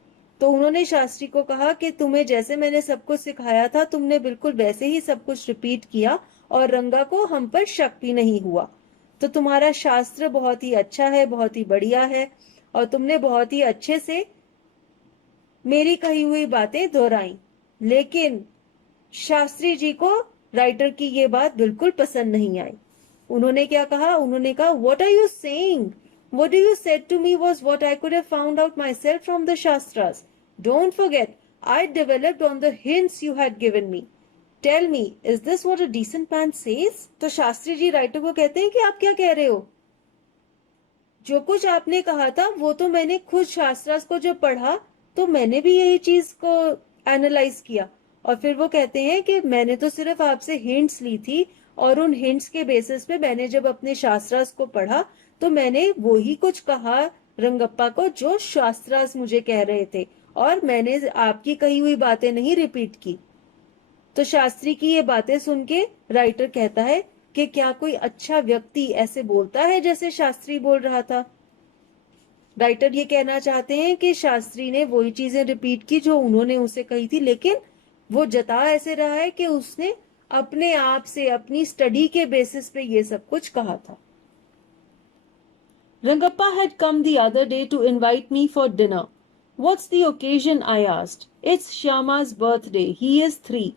तो उन्होंने शास्त्री को कहा कि तुम्हें जैसे मैंने सब कुछ सिखाया था तुमने बिल्कुल वैसे ही सब कुछ रिपीट किया और रंगा को हम पर शक भी नहीं हुआ. तो तुम्हारा शास्त्र बहुत ही अच्छा है, बहुत ही बढ़िया है और तुमने बहुत ही अच्छे से मेरी कही हुई बातें दोहराई. लेकिन शास्त्री जी को राइटर की ये बात बिल्कुल पसंद नहीं आई. उन्होंने क्या कहा? उन्होंने कहा, "What are you saying? What you said to me was what I could have found out myself from the Shastras. Don't forget, I developed on the hints you had given me. Tell me, is this what a decent man says?" तो शास्त्री जी राइटर को कहते हैं कि आप क्या कह रहे हो? जो कुछ आपने कहा था वो तो मैंने खुद शास्त्रास को जो पढ़ा तो मैंने भी यही चीज को एनालाइज किया. और फिर वो कहते हैं कि मैंने तो सिर्फ आपसे हिंट्स ली थी और उन हिंट्स के बेसिस पे मैंने जब अपने शास्त्रास को पढ़ा तो मैंने वो ही कुछ कहा रंगप्पा को जो शास्त्रास मुझे कह रहे थे और मैंने आपकी कही हुई बातें नहीं रिपीट की. तो शास्त्री की ये बातें सुन के राइटर कहता है कि क्या कोई अच्छा व्यक्ति ऐसे बोलता है जैसे शास्त्री बोल रहा था. राइटर ये कहना चाहते हैं कि शास्त्री ने वही चीजें रिपीट की जो उन्होंने उसे कही थी, लेकिन वो जता ऐसे रहा है कि उसने अपने आप से, अपनी स्टडी के बेसिस पे ये सब कुछ कहा था। Rangappa had come the other day to invite me for dinner. What's the occasion? I asked. It's Shyama's birthday. He is 3.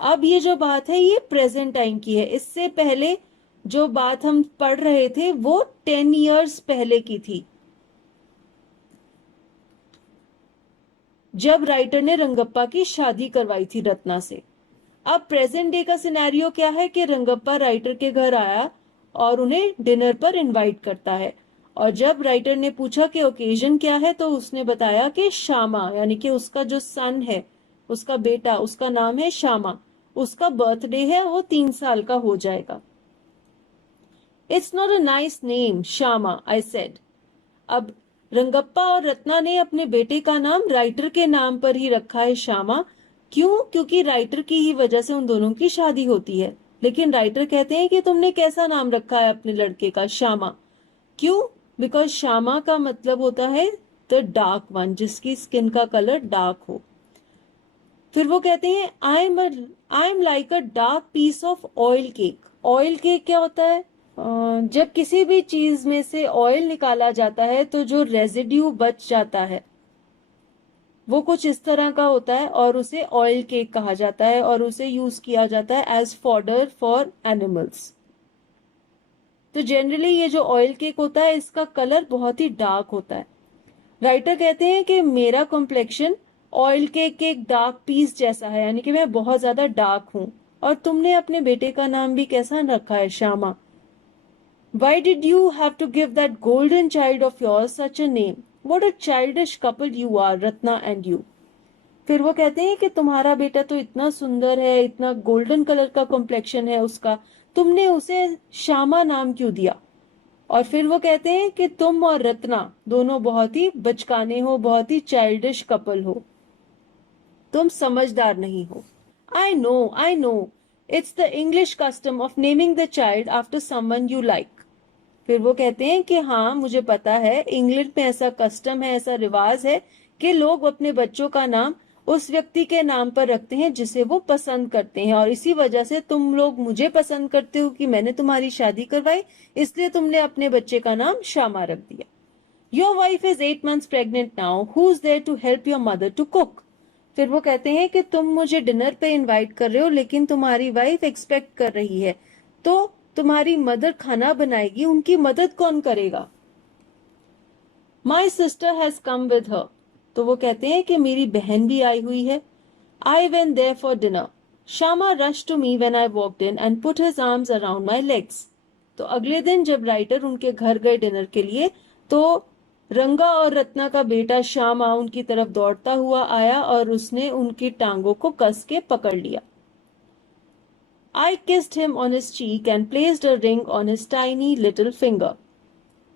अब ये जो बात है ये प्रेजेंट टाइम की है। इससे पहले जो बात हम पढ़ रहे थे वो 10 years पहले की थी, जब राइटर ने रंगप्पा की शादी करवाई थी रत्ना से। अब प्रेजेंट डे का सिनेरियो क्या है कि रंगप्पा राइटर के घर आया और उन्हें डिनर पर इनवाइट करता है। और जब राइटर ने पूछा कि ओकेजन क्या है तो उसने बताया कि श्यामा, यानी कि उसका जो सन है, उसका बेटा, उसका नाम है श्यामा, उसका बर्थडे है, वो 3 साल का हो जाएगा। It's not a nice name Shyama, I said. अब रंगप्पा और रत्ना ने अपने बेटे का नाम राइटर के नाम पर ही रखा है श्यामा। क्यों? क्योंकि राइटर की ही वजह से उन दोनों की शादी होती है। लेकिन राइटर कहते हैं कि तुमने कैसा नाम रखा है अपने लड़के का? श्यामा। क्यों? बिकॉज श्यामा का मतलब होता है द डार्क वन, जिसकी स्किन का कलर डार्क हो। फिर वो कहते हैं I am like a dark piece of oil cake. Oil cake क्या होता है? जब किसी भी चीज में से ऑयल निकाला जाता है तो जो रेजिड्यू बच जाता है वो कुछ इस तरह का होता है और उसे ऑयल केक कहा जाता है और उसे यूज किया जाता है एज फॉडर फॉर एनिमल्स। तो जनरली ये जो ऑयल केक होता है इसका कलर बहुत ही डार्क होता है। राइटर कहते हैं कि मेरा कॉम्प्लेक्शन ऑयल केक के एक डार्क पीस जैसा है, यानी कि मैं बहुत ज्यादा डार्क हूं। और तुमने अपने बेटे का नाम भी कैसा रखा है? Shyama. Why did you have to give that golden child of yours such a name? What a childish couple you are, Ratna and you. फिर वो कहते हैं कि तुम्हारा बेटा तो इतना सुंदर है, इतना गोल्डन कलर का कॉम्प्लेक्शन है उसका, तुमने उसे श्यामा नाम क्यों दिया? और फिर वो कहते हैं कि तुम और रत्ना दोनों बहुत ही बचकाने हो, बहुत ही चाइल्डिश कपल हो, तुम समझदार नहीं हो। I know, it's the English custom of naming the child after someone you like. फिर वो कहते हैं कि हाँ मुझे पता है, इंग्लैंड में ऐसा कस्टम है, ऐसा रिवाज है कि लोग अपने बच्चों का नाम उस व्यक्ति के नाम पर रखते हैं जिसे वो पसंद करते हैं। और इसी वजह से तुम लोग मुझे पसंद करते हो कि मैंने तुम्हारी शादी करवाई, इसलिए तुमने अपने बच्चे का नाम श्यामा रख दिया। Your wife is 8 months pregnant now, who is there to help your mother to cook. फिर वो कहते हैं कि तुम मुझे डिनर पे इनवाइट कर रहे हो लेकिन तुम्हारी वाइफ एक्सपेक्ट कर रही है, तो तुम्हारी मदर खाना बनाएगी, उनकी मदद कौन करेगा? My sister has come with her. तो वो कहते हैं कि मेरी बहन भी आई हुई है। I went there for dinner. Shyama rush to me when I walked in and put his arms around my legs. तो अगले दिन जब राइटर उनके घर गए डिनर के लिए तो रंगा और रत्ना का बेटा श्यामा उनकी तरफ दौड़ता हुआ आया और उसने उनकी टांगों को कस के पकड़ लिया। I kissed him on his cheek and placed a ring on his tiny little finger.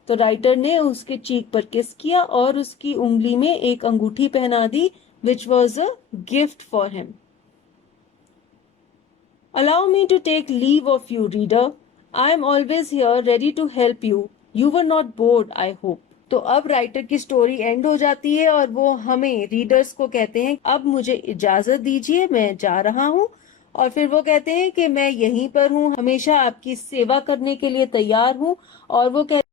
तो राइटर ने उसके चीक पर किस किया और उसकी उंगली में एक अंगूठी पहना दी, which was a gift for him. Allow me to take leave of you, reader. I am always here ready to help you. You were not bored, I hope. तो अब राइटर की स्टोरी एंड हो जाती है और वो हमें रीडर्स को कहते हैं अब मुझे इजाजत दीजिए, मैं जा रहा हूँ। और फिर वो कहते हैं कि मैं यहीं पर हूँ, हमेशा आपकी सेवा करने के लिए तैयार हूँ। और वो कहते